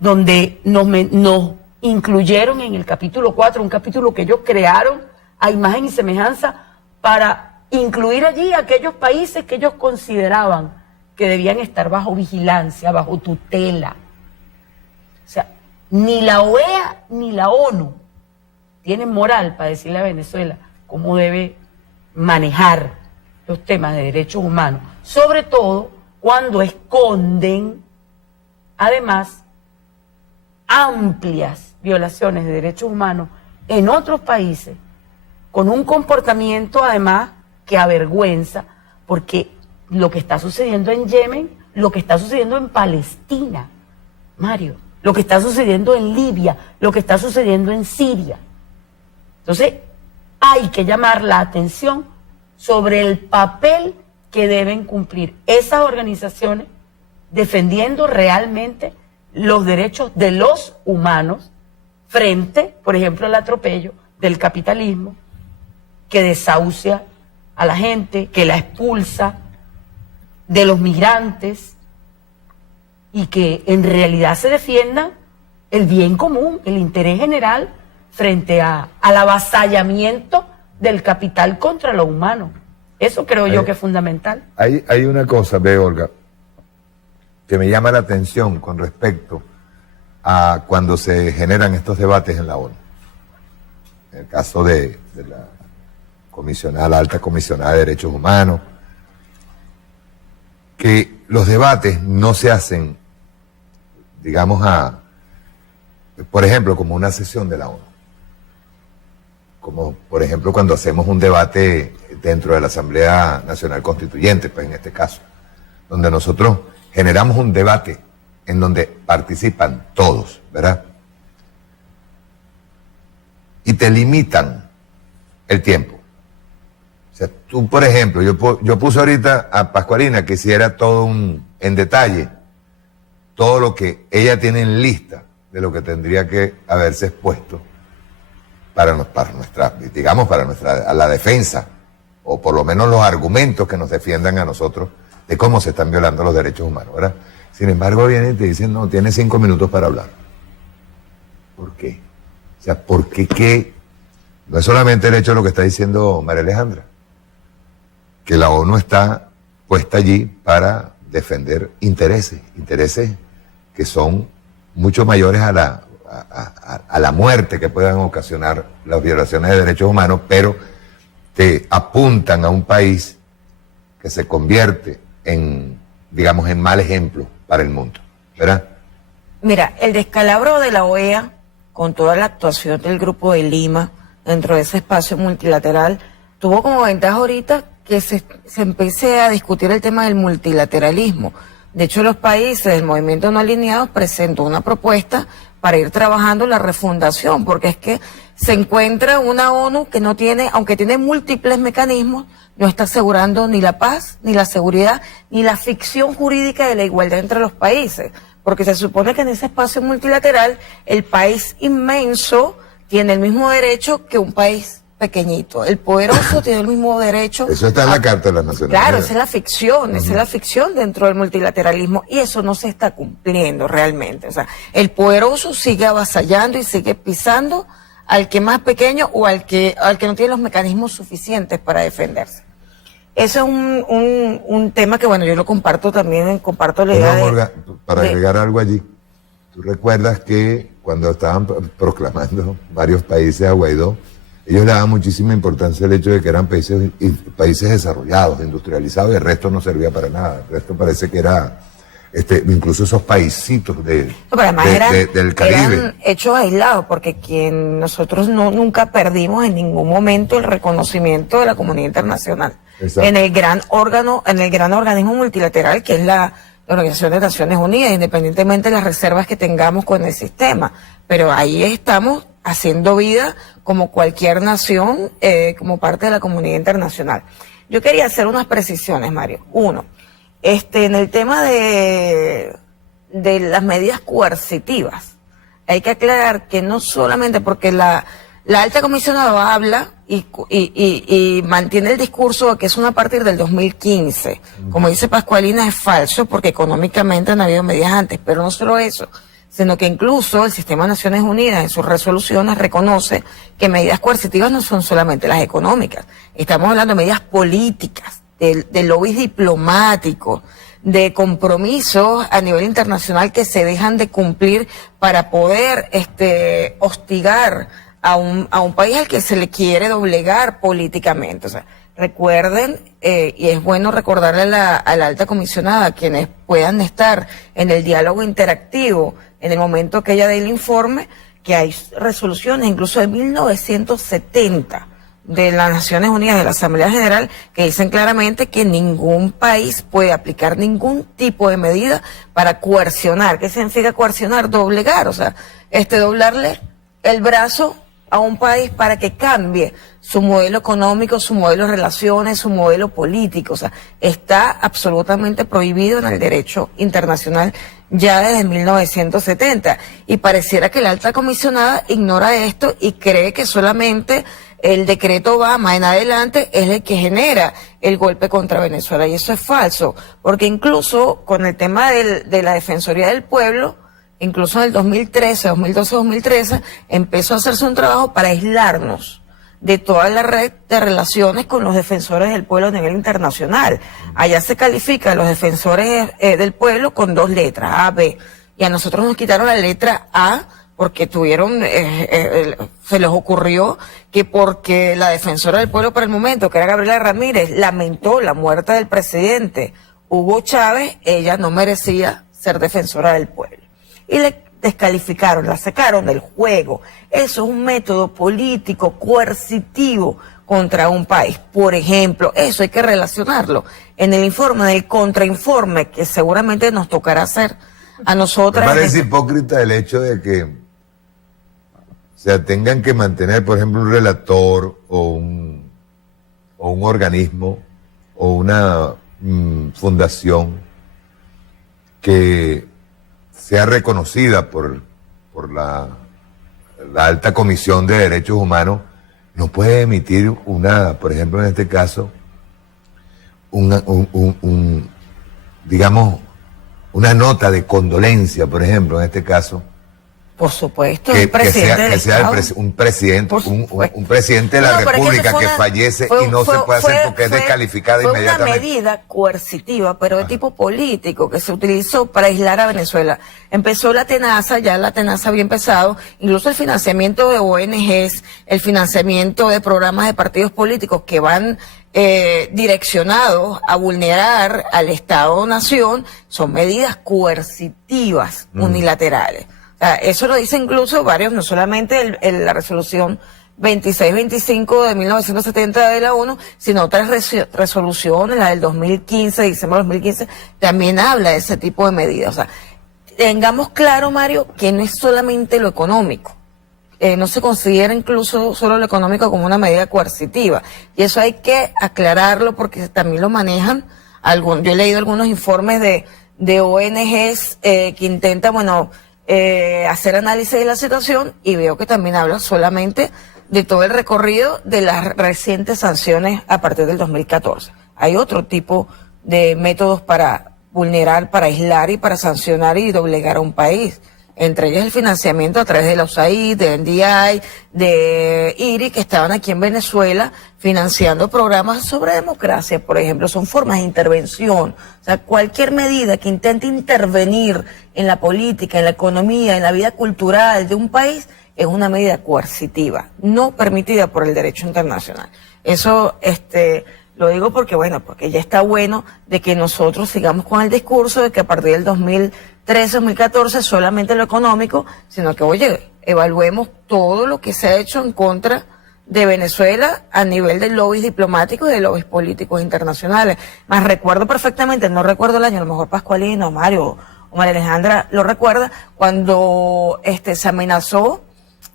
donde nos incluyeron en el capítulo 4, un capítulo que ellos crearon a imagen y semejanza para incluir allí aquellos países que ellos consideraban que debían estar bajo vigilancia, bajo tutela. O sea, ni la OEA ni la ONU tienen moral para decirle a Venezuela cómo debe manejar los temas de derechos humanos, sobre todo cuando esconden, además, amplias violaciones de derechos humanos en otros países, con un comportamiento, además, que avergüenza, porque lo que está sucediendo en Yemen, lo que está sucediendo en Palestina, Mario, lo que está sucediendo en Libia, lo que está sucediendo en Siria. Entonces, hay que llamar la atención sobre el papel que deben cumplir esas organizaciones defendiendo realmente los derechos de los humanos frente, por ejemplo, al atropello del capitalismo que desahucia a la gente, que la expulsa, de los migrantes, y que en realidad se defienda el bien común, el interés general, frente al avasallamiento del capital contra lo humano. Eso creo yo que es fundamental. Hay una cosa, Olga, que me llama la atención con respecto a cuando se generan estos debates en la ONU. En el caso de la comisionada, la alta comisionada de derechos humanos, que los debates no se hacen, digamos, por ejemplo, como una sesión de la ONU. Como, por ejemplo, cuando hacemos un debate dentro de la Asamblea Nacional Constituyente, pues en este caso, donde nosotros generamos un debate en donde participan todos, ¿verdad? Y te limitan el tiempo. O sea, tú, por ejemplo, yo puse ahorita a Pascualina que hiciera todo en detalle, todo lo que ella tiene en lista de lo que tendría que haberse expuesto para la defensa, o por lo menos los argumentos que nos defiendan a nosotros de cómo se están violando los derechos humanos, ¿verdad? Sin embargo, vienen y te dicen, no, tienes 5 minutos para hablar. ¿Por qué? O sea, ¿por qué? No es solamente el hecho de lo que está diciendo María Alejandra, que la ONU está puesta allí para defender intereses que son mucho mayores a la muerte que puedan ocasionar las violaciones de derechos humanos, pero te apuntan a un país que se convierte en mal ejemplo para el mundo, ¿verdad? Mira, el descalabro de la OEA, con toda la actuación del Grupo de Lima dentro de ese espacio multilateral, tuvo como ventaja ahorita que se empiece a discutir el tema del multilateralismo. De hecho, los países del movimiento no alineado presentó una propuesta para ir trabajando la refundación, porque es que se encuentra una ONU que no tiene, aunque tiene múltiples mecanismos, no está asegurando ni la paz, ni la seguridad, ni la ficción jurídica de la igualdad entre los países, porque se supone que en ese espacio multilateral el país inmenso tiene el mismo derecho que un país pequeñito. El poderoso tiene el mismo derecho. Eso está en la Carta de las Naciones Unidas. Claro, esa es la ficción, esa es la ficción dentro del multilateralismo, y eso no se está cumpliendo realmente. O sea, el poderoso sigue avasallando y sigue pisando al que más pequeño o al que no tiene los mecanismos suficientes para defenderse. Eso es un tema que, bueno, yo lo comparto también, comparto la idea Morga, para agregar algo allí, tú recuerdas que cuando estaban proclamando varios países a Guaidó, ellos le daban muchísima importancia al hecho de que eran países desarrollados, industrializados, y el resto no servía para nada. El resto parece que era, incluso esos paisitos del Caribe. Eran hechos aislados, porque nosotros nunca perdimos en ningún momento el reconocimiento de la comunidad internacional. Exacto. En el gran organismo multilateral que es la Organización de Naciones Unidas, independientemente de las reservas que tengamos con el sistema. Pero ahí estamos haciendo vida como cualquier nación, como parte de la comunidad internacional. Yo quería hacer unas precisiones, Mario. Uno, en el tema de las medidas coercitivas, hay que aclarar que no solamente porque la alta comisionada habla y mantiene el discurso de que es a partir del 2015. Como dice Pascualina, es falso porque económicamente han habido medidas antes, pero no solo eso, sino que incluso el Sistema de Naciones Unidas en sus resoluciones reconoce que medidas coercitivas no son solamente las económicas. Estamos hablando de medidas políticas, de lobbies diplomáticos, de compromisos a nivel internacional que se dejan de cumplir para poder hostigar a un país al que se le quiere doblegar políticamente. O sea, recuerden, y es bueno recordarle a la alta comisionada, quienes puedan estar en el diálogo interactivo en el momento que ella dé el informe, que hay resoluciones incluso de 1970 de las Naciones Unidas, de la Asamblea General, que dicen claramente que ningún país puede aplicar ningún tipo de medida para coercionar. ¿Qué significa coercionar? Doblegar, o sea, doblarle el brazo a un país para que cambie su modelo económico, su modelo de relaciones, su modelo político. O sea, está absolutamente prohibido en el derecho internacional ya desde 1970. Y pareciera que la alta comisionada ignora esto y cree que solamente el decreto Obama en adelante es el que genera el golpe contra Venezuela. Y eso es falso, porque incluso con el tema de la Defensoría del Pueblo, incluso en el 2013, 2012-2013, empezó a hacerse un trabajo para aislarnos de toda la red de relaciones con los defensores del pueblo a nivel internacional. Allá se califica a los defensores del pueblo con 2 letras, A, B. Y a nosotros nos quitaron la letra A porque se les ocurrió que porque la defensora del pueblo por el momento, que era Gabriela Ramírez, lamentó la muerte del presidente Hugo Chávez, ella no merecía ser defensora del pueblo. Y le descalificaron, la sacaron del juego. Eso es un método político coercitivo contra un país. Por ejemplo, eso hay que relacionarlo en el informe, en el contrainforme, que seguramente nos tocará hacer a nosotras. Me parece hipócrita el hecho de que tengan que mantener, por ejemplo, un relator o un organismo o una fundación que sea reconocida por la Alta Comisión de Derechos Humanos, no puede emitir por ejemplo, en este caso, digamos, una nota de condolencia, por ejemplo, en este caso. Por supuesto, el presidente que sea un presidente de la República que fallece y no se puede hacer porque es descalificada inmediatamente. Fue una medida coercitiva, pero de tipo político, que se utilizó para aislar a Venezuela. Empezó la tenaza, ya la tenaza había empezado, incluso el financiamiento de ONGs, el financiamiento de programas de partidos políticos que van direccionados a vulnerar al Estado-Nación, son medidas coercitivas unilaterales. Eso lo dice incluso varios, no solamente la resolución 2625 de 1970 de la ONU, sino otras resoluciones, la del 2015, diciembre de 2015, también habla de ese tipo de medidas. O sea, tengamos claro, Mario, que no es solamente lo económico. No se considera incluso solo lo económico como una medida coercitiva. Y eso hay que aclararlo porque también lo manejan yo he leído algunos informes de ONGs que intentan, hacer análisis de la situación y veo que también hablan solamente de todo el recorrido de las recientes sanciones a partir del 2014. Hay otro tipo de métodos para vulnerar, para aislar y para sancionar y doblegar a un país. Entre ellos el financiamiento a través de la USAID, de NDI, de IRI, que estaban aquí en Venezuela financiando programas sobre democracia, por ejemplo. Son formas de intervención. O sea, cualquier medida que intente intervenir en la política, en la economía, en la vida cultural de un país, es una medida coercitiva, no permitida por el derecho internacional. Eso, lo digo porque ya está bueno de que nosotros sigamos con el discurso de que a partir del 2013, 2014, solamente lo económico, sino que, evaluemos todo lo que se ha hecho en contra de Venezuela a nivel de lobbies diplomáticos y de lobbies políticos internacionales. Más recuerdo perfectamente, no recuerdo el año, a lo mejor Pascualino, Mario o María Alejandra lo recuerda, cuando se amenazó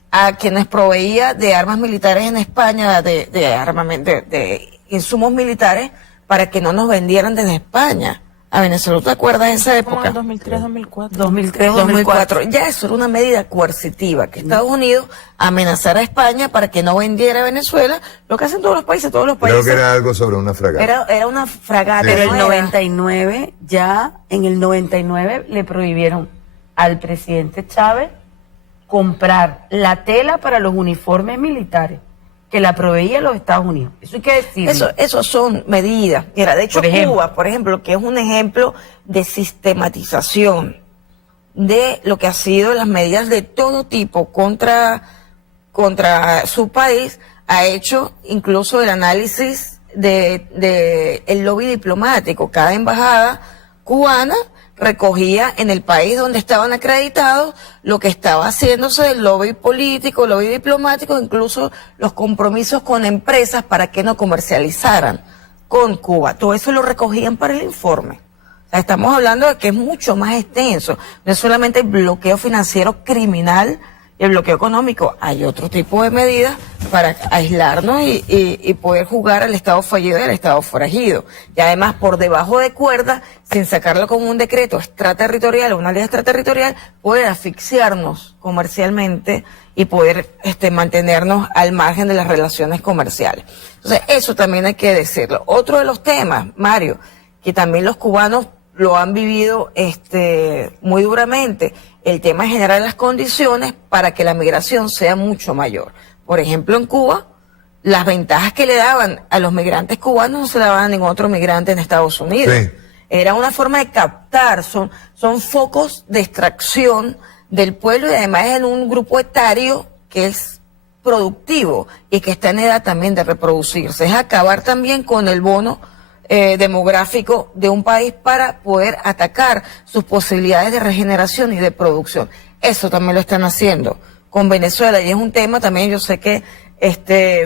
a quienes proveía de armas militares en España, de insumos militares, para que no nos vendieran desde España a Venezuela. ¿Te acuerdas de esa época? Como en 2003, 2004. 2003, 2004. Ya eso era una medida coercitiva, que Estados Unidos amenazara a España para que no vendiera a Venezuela, lo que hacen todos los países. Creo que era algo sobre una fragata. Era una fragata. Pero en el 99 le prohibieron al presidente Chávez comprar la tela para los uniformes militares que la proveía los Estados Unidos. Eso hay que decirlo. Eso son medidas. Mira, de hecho, Cuba, por ejemplo, que es un ejemplo de sistematización de lo que ha sido las medidas de todo tipo contra su país, ha hecho incluso el análisis de el lobby diplomático. Cada embajada cubana recogía en el país donde estaban acreditados lo que estaba haciéndose del lobby político, lobby diplomático, incluso los compromisos con empresas para que no comercializaran con Cuba. Todo eso lo recogían para el informe. O sea, estamos hablando de que es mucho más extenso. No es solamente el bloqueo financiero criminal y el bloqueo económico. Hay otro tipo de medidas para aislarnos y poder jugar al Estado fallido y al Estado forajido. Y además, por debajo de cuerda, sin sacarlo como un decreto extraterritorial o una ley extraterritorial, poder asfixiarnos comercialmente y poder mantenernos al margen de las relaciones comerciales. Entonces, eso también hay que decirlo. Otro de los temas, Mario, que también los cubanos lo han vivido muy duramente, el tema de generar las condiciones para que la migración sea mucho mayor. Por ejemplo, en Cuba, las ventajas que le daban a los migrantes cubanos no se le daban a ningún otro migrante en Estados Unidos. Sí. Era una forma de captar, son focos de extracción del pueblo y además en un grupo etario que es productivo y que está en edad también de reproducirse. Es acabar también con el bono demográfico de un país para poder atacar sus posibilidades de regeneración y de producción. Eso también lo están haciendo con Venezuela y es un tema también, yo sé que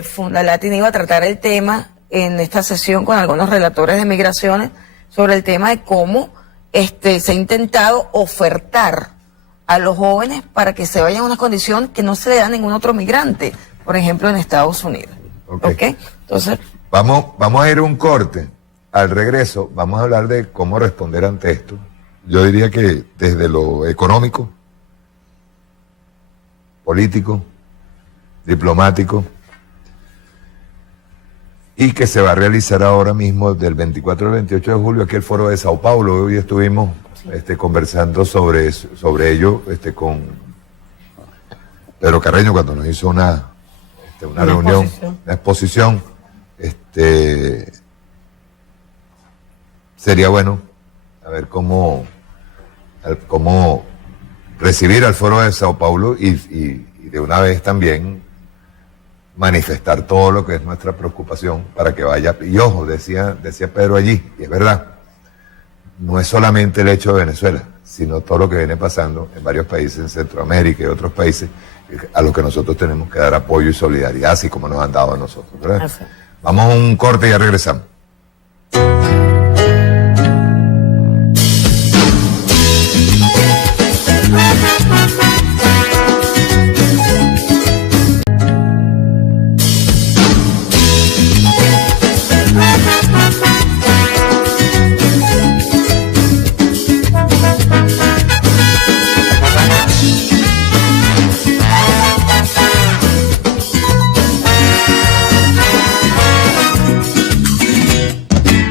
Fundalatin iba a tratar el tema en esta sesión con algunos relatores de migraciones sobre el tema de cómo se ha intentado ofertar a los jóvenes para que se vayan a una condición que no se le da a ningún otro migrante, por ejemplo en Estados Unidos. ¿Okay? Entonces, Vamos a ir a un corte. Al regreso vamos a hablar de cómo responder ante esto. Yo diría que desde lo económico, político, diplomático, y que se va a realizar ahora mismo del 24 al 28 de julio aquí el Foro de Sao Paulo. Hoy estuvimos conversando sobre ello con Pedro Carreño cuando nos hizo una reunión, una exposición. Sería bueno a ver cómo recibir al Foro de Sao Paulo y de una vez también manifestar todo lo que es nuestra preocupación para que vaya. Y ojo, decía Pedro allí, y es verdad, no es solamente el hecho de Venezuela, sino todo lo que viene pasando en varios países en Centroamérica y otros países a los que nosotros tenemos que dar apoyo y solidaridad, así como nos han dado a nosotros, ¿verdad? Vamos a un corte y ya regresamos.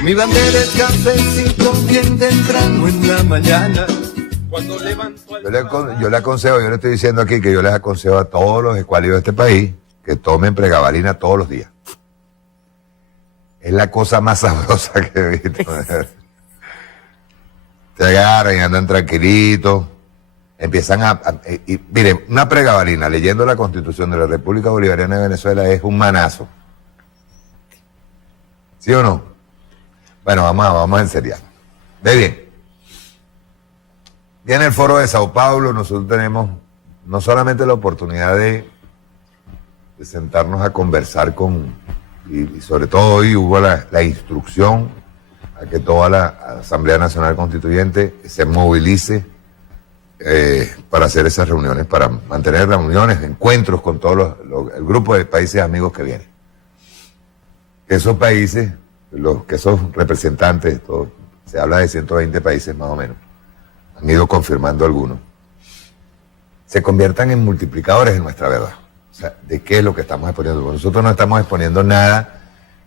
Mi bandera es cafecito bien temprano en la mañana. Cuando levanto Yo le aconsejo, yo le estoy diciendo aquí que yo les aconsejo a todos los escuálidos de este país que tomen pregabalina todos los días. Es la cosa más sabrosa que he visto. Se agarran y andan tranquilitos. Empiezan miren, una pregabalina leyendo la Constitución de la República Bolivariana de Venezuela es un manazo. ¿Sí o no? Bueno, vamos a enseriar. Ve bien. Viene el Foro de Sao Paulo, nosotros tenemos no solamente la oportunidad de sentarnos a conversar y sobre todo hoy hubo la instrucción a que toda la Asamblea Nacional Constituyente se movilice para hacer esas reuniones, para mantener reuniones, encuentros con todo el grupo de países amigos que vienen. Esos países, esos representantes, se habla de 120 países más o menos, han ido confirmando algunos, se conviertan en multiplicadores de nuestra verdad. O sea, ¿de qué es lo que estamos exponiendo? Porque nosotros no estamos exponiendo nada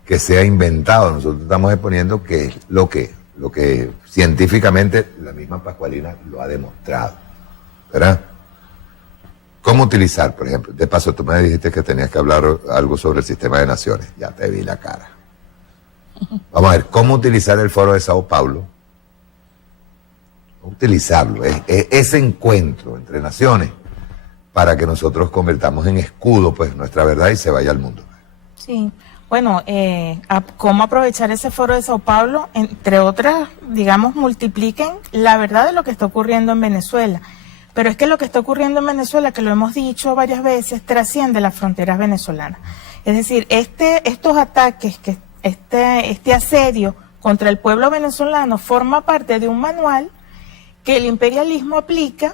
que sea inventado, nosotros estamos exponiendo que es lo que científicamente la misma Pascualina lo ha demostrado, ¿verdad? ¿Cómo utilizar, por ejemplo? De paso, tú me dijiste que tenías que hablar algo sobre el sistema de naciones, ya te vi la cara. Vamos a ver, ¿cómo utilizar el Foro de Sao Paulo? Utilizarlo, ese encuentro entre naciones para que nosotros convertamos en escudo pues nuestra verdad y se vaya al mundo. Sí, bueno, cómo aprovechar ese Foro de Sao Paulo, entre otras, digamos, multipliquen la verdad de lo que está ocurriendo en Venezuela. Pero es que lo que está ocurriendo en Venezuela, que lo hemos dicho varias veces, trasciende las fronteras venezolanas. Es decir, estos ataques, este asedio contra el pueblo venezolano forma parte de un manual que el imperialismo aplica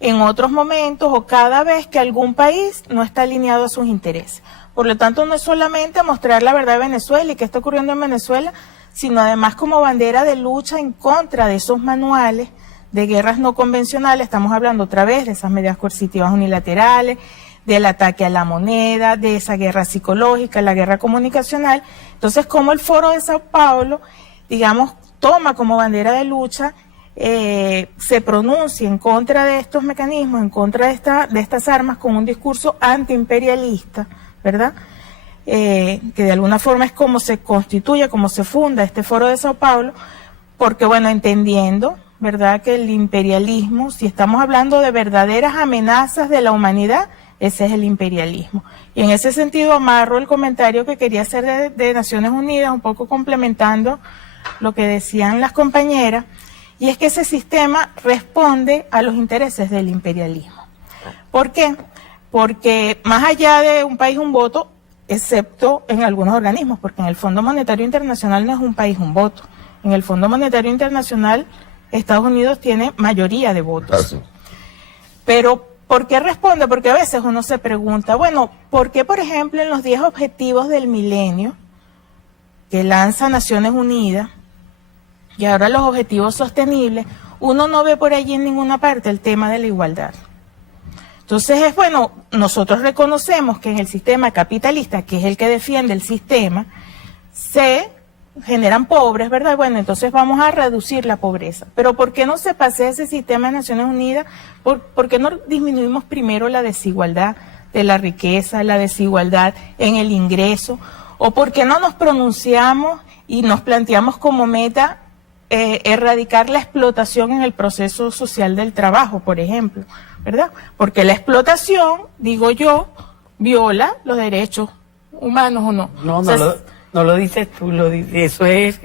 en otros momentos o cada vez que algún país no está alineado a sus intereses. Por lo tanto, no es solamente mostrar la verdad de Venezuela y qué está ocurriendo en Venezuela, sino además como bandera de lucha en contra de esos manuales de guerras no convencionales. Estamos hablando otra vez de esas medidas coercitivas unilaterales, del ataque a la moneda, de esa guerra psicológica, la guerra comunicacional. Entonces, como el Foro de Sao Paulo, digamos, toma como bandera de lucha, se pronuncia en contra de estos mecanismos, en contra de estas armas, con un discurso antiimperialista, ¿verdad? Que de alguna forma es como se constituye, como se funda este Foro de Sao Paulo, porque, bueno, entendiendo, ¿verdad?, que el imperialismo, si estamos hablando de verdaderas amenazas de la humanidad, ese es el imperialismo. Y en ese sentido amarro el comentario que quería hacer de Naciones Unidas, un poco complementando lo que decían las compañeras, y es que ese sistema responde a los intereses del imperialismo. ¿Por qué? Porque más allá de un país un voto, excepto en algunos organismos, porque en el Fondo Monetario Internacional no es un país un voto. En el Fondo Monetario Internacional Estados Unidos tiene mayoría de votos. Pero ¿por qué responde? Porque a veces uno se pregunta, bueno, ¿por qué, por ejemplo, en los 10 objetivos del milenio que lanza Naciones Unidas y ahora los objetivos sostenibles, uno no ve por allí en ninguna parte el tema de la igualdad. Entonces es bueno, nosotros reconocemos que en el sistema capitalista, que es el que defiende el sistema, se generan pobres, ¿verdad? Bueno, entonces vamos a reducir la pobreza. Pero ¿por qué no se pasea ese sistema de Naciones Unidas? ¿Por qué no disminuimos primero la desigualdad de la riqueza, la desigualdad en el ingreso? ¿O por qué no nos pronunciamos y nos planteamos como meta erradicar la explotación en el proceso social del trabajo, por ejemplo, ¿verdad? Porque la explotación, digo yo, viola los derechos humanos, ¿o no? No, o sea, no lo dices tú, eso es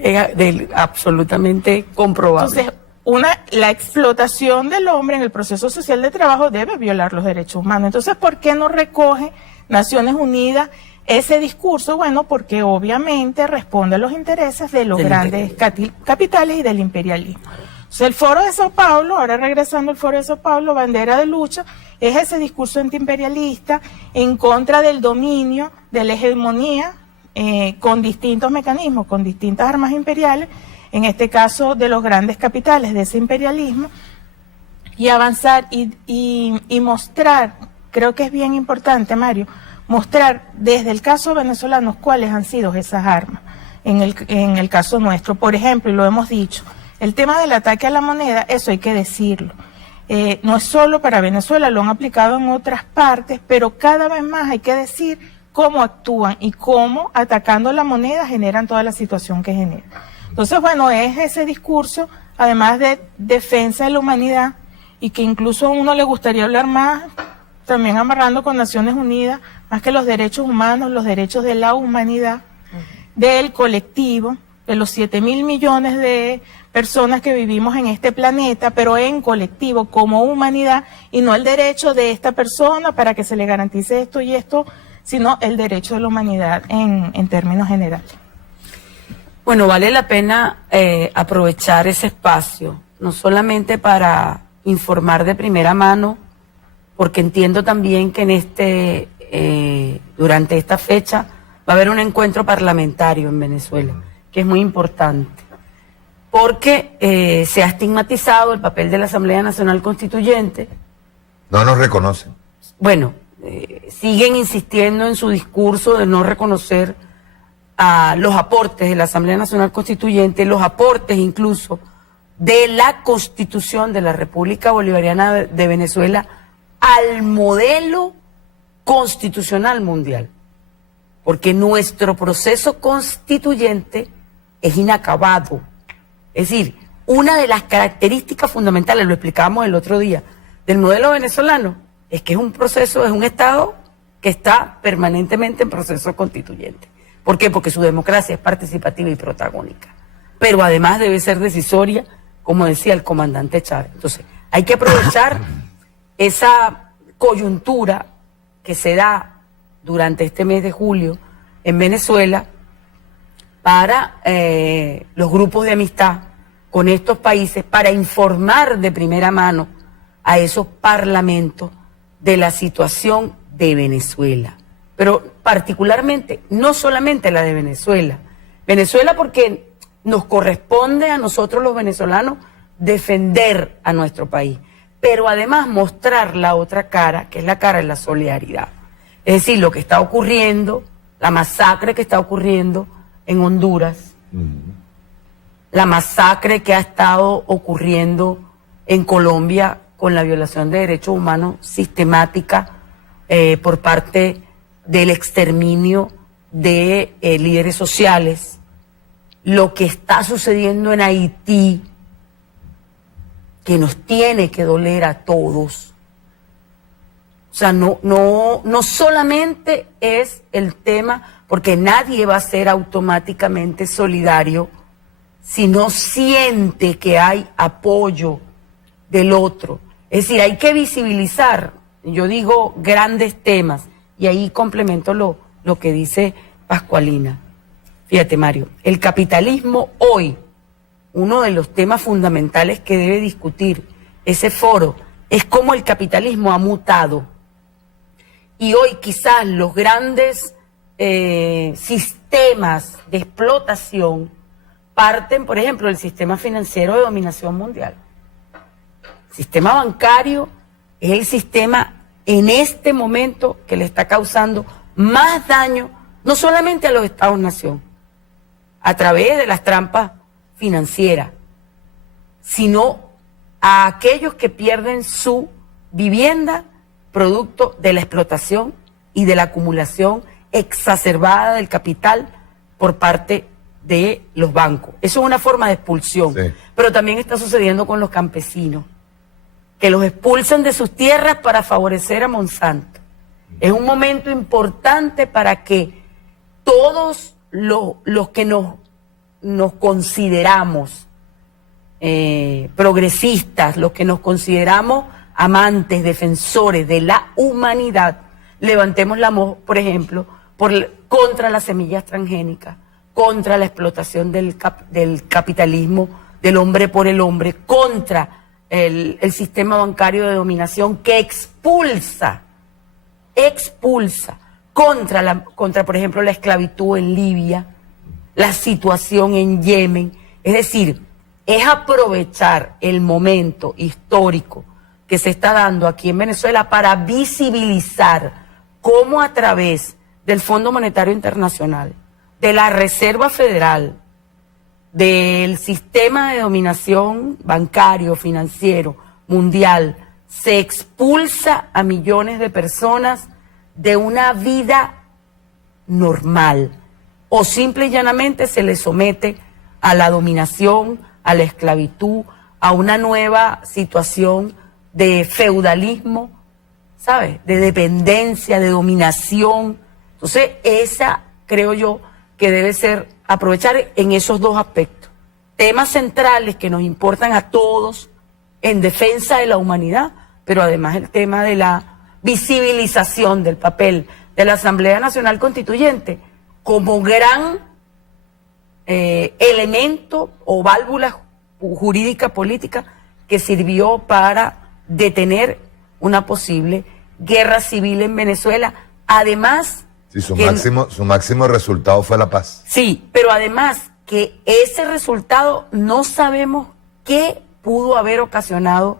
absolutamente comprobable. Entonces, la explotación del hombre en el proceso social de trabajo debe violar los derechos humanos. Entonces, ¿por qué no recoge Naciones Unidas ese discurso? Bueno, porque obviamente responde a los intereses de los grandes capitales y del imperialismo. Entonces, el Foro de Sao Paulo, ahora regresando al Foro de Sao Paulo, bandera de lucha, es ese discurso antiimperialista en contra del dominio, de la hegemonía, con distintos mecanismos, con distintas armas imperiales, en este caso de los grandes capitales de ese imperialismo, y avanzar y mostrar, creo que es bien importante, Mario, mostrar desde el caso venezolano cuáles han sido esas armas en el caso nuestro. Por ejemplo, y lo hemos dicho, el tema del ataque a la moneda, eso hay que decirlo. No es solo para Venezuela, lo han aplicado en otras partes, pero cada vez más hay que decir cómo actúan y cómo atacando la moneda generan toda la situación que genera. Entonces, bueno, es ese discurso, además de defensa de la humanidad, y que incluso a uno le gustaría hablar más, también amarrando con Naciones Unidas, más que los derechos humanos, los derechos de la humanidad, del colectivo, de los 7.000 millones de personas que vivimos en este planeta, pero en colectivo, como humanidad, y no el derecho de esta persona para que se le garantice esto y esto, sino el derecho de la humanidad en términos generales. Bueno, vale la pena aprovechar ese espacio, no solamente para informar de primera mano, porque entiendo también que durante esta fecha va a haber un encuentro parlamentario en Venezuela, que es muy importante, porque se ha estigmatizado el papel de la Asamblea Nacional Constituyente. No nos reconocen. Bueno, siguen insistiendo en su discurso de no reconocer a los aportes de la Asamblea Nacional Constituyente, los aportes incluso de la Constitución de la República Bolivariana de Venezuela al modelo constitucional mundial, porque nuestro proceso constituyente es inacabado. Es decir, una de las características fundamentales, lo explicábamos el otro día, del modelo venezolano, es que es un proceso, es un Estado que está permanentemente en proceso constituyente. ¿Por qué? Porque su democracia es participativa y protagónica, pero además debe ser decisoria, como decía el comandante Chávez. Entonces, hay que aprovechar esa coyuntura que se da durante este mes de julio en Venezuela para los grupos de amistad con estos países, para informar de primera mano a esos parlamentos de la situación de Venezuela, pero particularmente, no solamente la de Venezuela, porque nos corresponde a nosotros los venezolanos defender a nuestro país, pero además mostrar la otra cara, que es la cara de la solidaridad. Es decir, lo que está ocurriendo, la masacre que está ocurriendo en Honduras, la masacre que ha estado ocurriendo en Colombia con la violación de derechos humanos sistemática por parte del exterminio de líderes sociales, lo que está sucediendo en Haití, que nos tiene que doler a todos. O sea, no solamente es el tema, porque nadie va a ser automáticamente solidario si no siente que hay apoyo del otro. Es decir, hay que visibilizar, yo digo, grandes temas, y ahí complemento lo que dice Pascualina. Fíjate, Mario, el capitalismo hoy, uno de los temas fundamentales que debe discutir ese foro es cómo el capitalismo ha mutado. Y hoy quizás los grandes sistemas de explotación parten, por ejemplo, del sistema financiero de dominación mundial. El sistema bancario es el sistema en este momento que le está causando más daño, no solamente a los Estados-nación, a través de las trampas financieras, sino a aquellos que pierden su vivienda producto de la explotación y de la acumulación exacerbada del capital por parte de los bancos. Eso es una forma de expulsión, sí. Pero también está sucediendo con los campesinos, que los expulsan de sus tierras para favorecer a Monsanto. Es un momento importante para que todos los que nos consideramos progresistas, los que nos consideramos amantes, defensores de la humanidad, levantemos la voz, por ejemplo, contra las semillas transgénicas, contra la explotación del capitalismo, del hombre por el hombre, contra el sistema bancario de dominación que expulsa, contra, por ejemplo, la esclavitud en Libia, la situación en Yemen. Es decir, es aprovechar el momento histórico que se está dando aquí en Venezuela para visibilizar cómo a través del Fondo Monetario Internacional, de la Reserva Federal, del sistema de dominación bancario, financiero, mundial, se expulsa a millones de personas de una vida normal, o simple y llanamente se les somete a la dominación, a la esclavitud, a una nueva situación de feudalismo, ¿sabes? De dependencia, de dominación. Entonces, esa, creo yo, que debe ser aprovechar en esos dos aspectos. Temas centrales que nos importan a todos en defensa de la humanidad, pero además el tema de la visibilización del papel de la Asamblea Nacional Constituyente como gran elemento o válvula jurídica política que sirvió para detener una posible guerra civil en Venezuela. Además, sí, su máximo resultado fue la paz. Sí, pero además que ese resultado no sabemos qué pudo haber ocasionado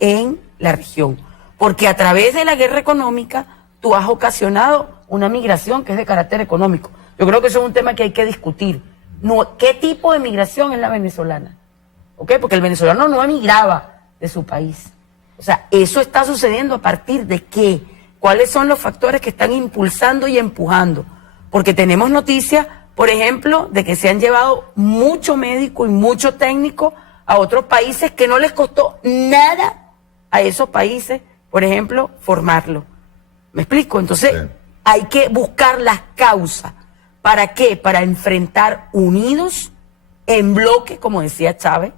en la región, porque a través de la guerra económica tú has ocasionado una migración que es de carácter económico. Yo creo que eso es un tema que hay que discutir. No, ¿qué tipo de migración es la venezolana? ¿Ok? Porque el venezolano no emigraba de su país. O sea, eso está sucediendo a partir de qué. ¿Cuáles son los factores que están impulsando y empujando? Porque tenemos noticias, por ejemplo, de que se han llevado mucho médico y mucho técnico a otros países que no les costó nada a esos países, por ejemplo, formarlo. ¿Me explico? Entonces, sí, hay que buscar las causas. ¿Para qué? Para enfrentar unidos, en bloque, como decía Chávez,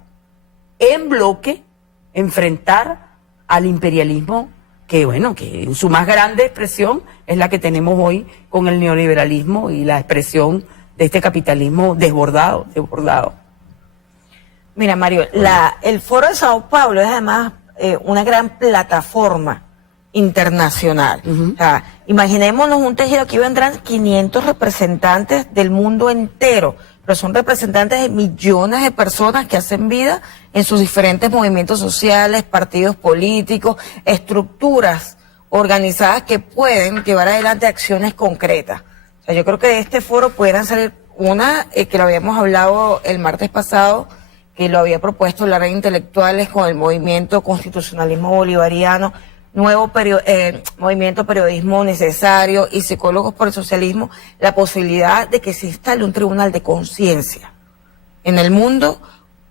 en bloque, enfrentar al imperialismo que, bueno, que en su más grande expresión es la que tenemos hoy con el neoliberalismo y la expresión de este capitalismo desbordado. Mira, Mario, el Foro de Sao Paulo es además una gran plataforma internacional. O sea, imaginémonos un tejido, aquí vendrán 500 representantes del mundo entero, pero son representantes de millones de personas que hacen vida en sus diferentes movimientos sociales, partidos políticos, estructuras organizadas que pueden llevar adelante acciones concretas. O sea, yo creo que de este foro pudieran salir una, que lo habíamos hablado el martes pasado, que lo había propuesto la red de intelectuales con el movimiento Constitucionalismo Bolivariano, nuevo movimiento Periodismo Necesario y Psicólogos por el Socialismo, la posibilidad de que se instale un tribunal de conciencia en el mundo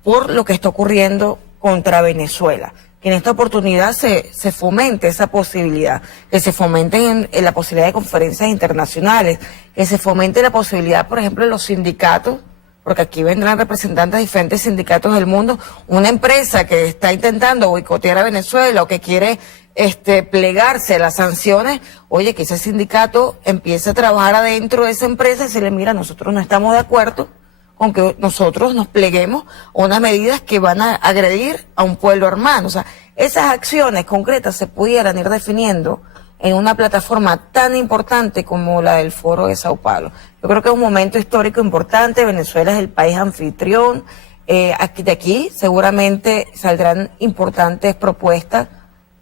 por lo que está ocurriendo contra Venezuela. Que en esta oportunidad se fomente esa posibilidad, que se fomente en la posibilidad de conferencias internacionales, que se fomente la posibilidad, por ejemplo, de los sindicatos, porque aquí vendrán representantes de diferentes sindicatos del mundo, una empresa que está intentando boicotear a Venezuela o que quiere plegarse a las sanciones, oye, que ese sindicato empiece a trabajar adentro de esa empresa y se le mira, nosotros no estamos de acuerdo con que nosotros nos pleguemos a unas medidas que van a agredir a un pueblo hermano. O sea, esas acciones concretas se pudieran ir definiendo en una plataforma tan importante como la del Foro de Sao Paulo. Yo creo que es un momento histórico importante. Venezuela es el país anfitrión. De aquí seguramente saldrán importantes propuestas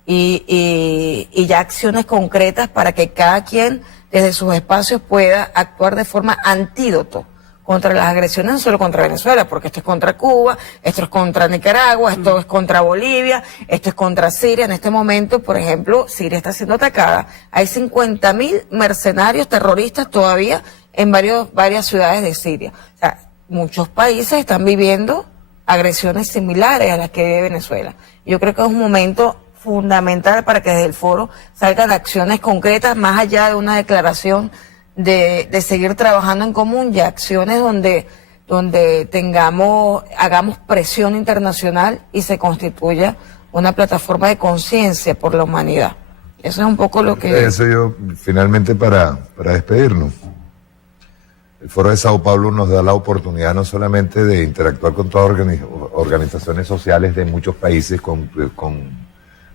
y ya acciones concretas para que cada quien desde sus espacios pueda actuar de forma antídoto contra las agresiones, no solo contra Venezuela, porque esto es contra Cuba, esto es contra Nicaragua, esto es contra Bolivia, esto es contra Siria. En este momento, por ejemplo, Siria está siendo atacada. Hay 50.000 mercenarios terroristas todavía en varias ciudades de Siria. O sea, muchos países están viviendo agresiones similares a las que vive Venezuela. Yo creo que es un momento fundamental para que desde el foro salgan acciones concretas, más allá de una declaración de seguir trabajando en común, y acciones donde hagamos presión internacional y se constituya una plataforma de conciencia por la humanidad. Eso es un poco lo que... Eso yo, finalmente, para despedirnos. El Foro de Sao Paulo nos da la oportunidad no solamente de interactuar con todas organizaciones sociales de muchos países, con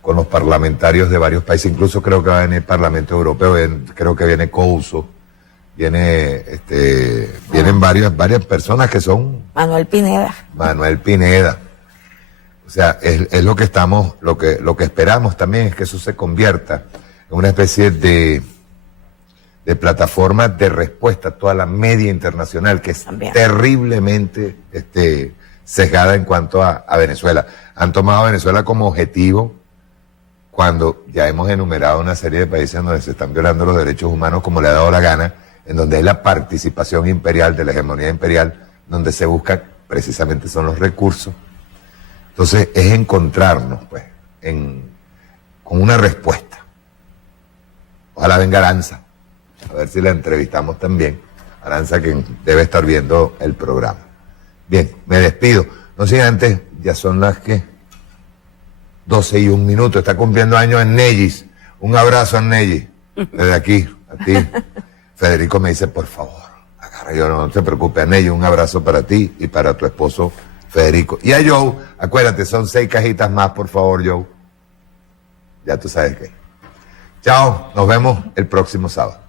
los parlamentarios de varios países, incluso creo que va a venir el Parlamento Europeo, creo que viene COUSO, vienen varias personas que son... Manuel Pineda. O sea, es lo que estamos, lo que esperamos también es que eso se convierta en una especie de plataforma de respuesta a toda la media internacional, que es terriblemente sesgada en cuanto a Venezuela. Han tomado a Venezuela como objetivo cuando ya hemos enumerado una serie de países donde se están violando los derechos humanos como le ha dado la gana, en donde hay la participación imperial de la hegemonía imperial, donde se busca precisamente son los recursos. Entonces es encontrarnos pues con una respuesta. Ojalá venga Aranza, a ver si la entrevistamos también. Aranza, que debe estar viendo el programa. Bien, me despido. No sé, antes, ya son las que 12:01. Está cumpliendo años en Nellis. Un abrazo a Nellis. Desde aquí, a ti. Federico me dice, por favor, agarra. Yo no te preocupes, Nellis, un abrazo para ti y para tu esposo Federico. Y a Joe, acuérdate, son 6 cajitas más, por favor, Joe. Ya tú sabes qué. Chao, nos vemos el próximo sábado.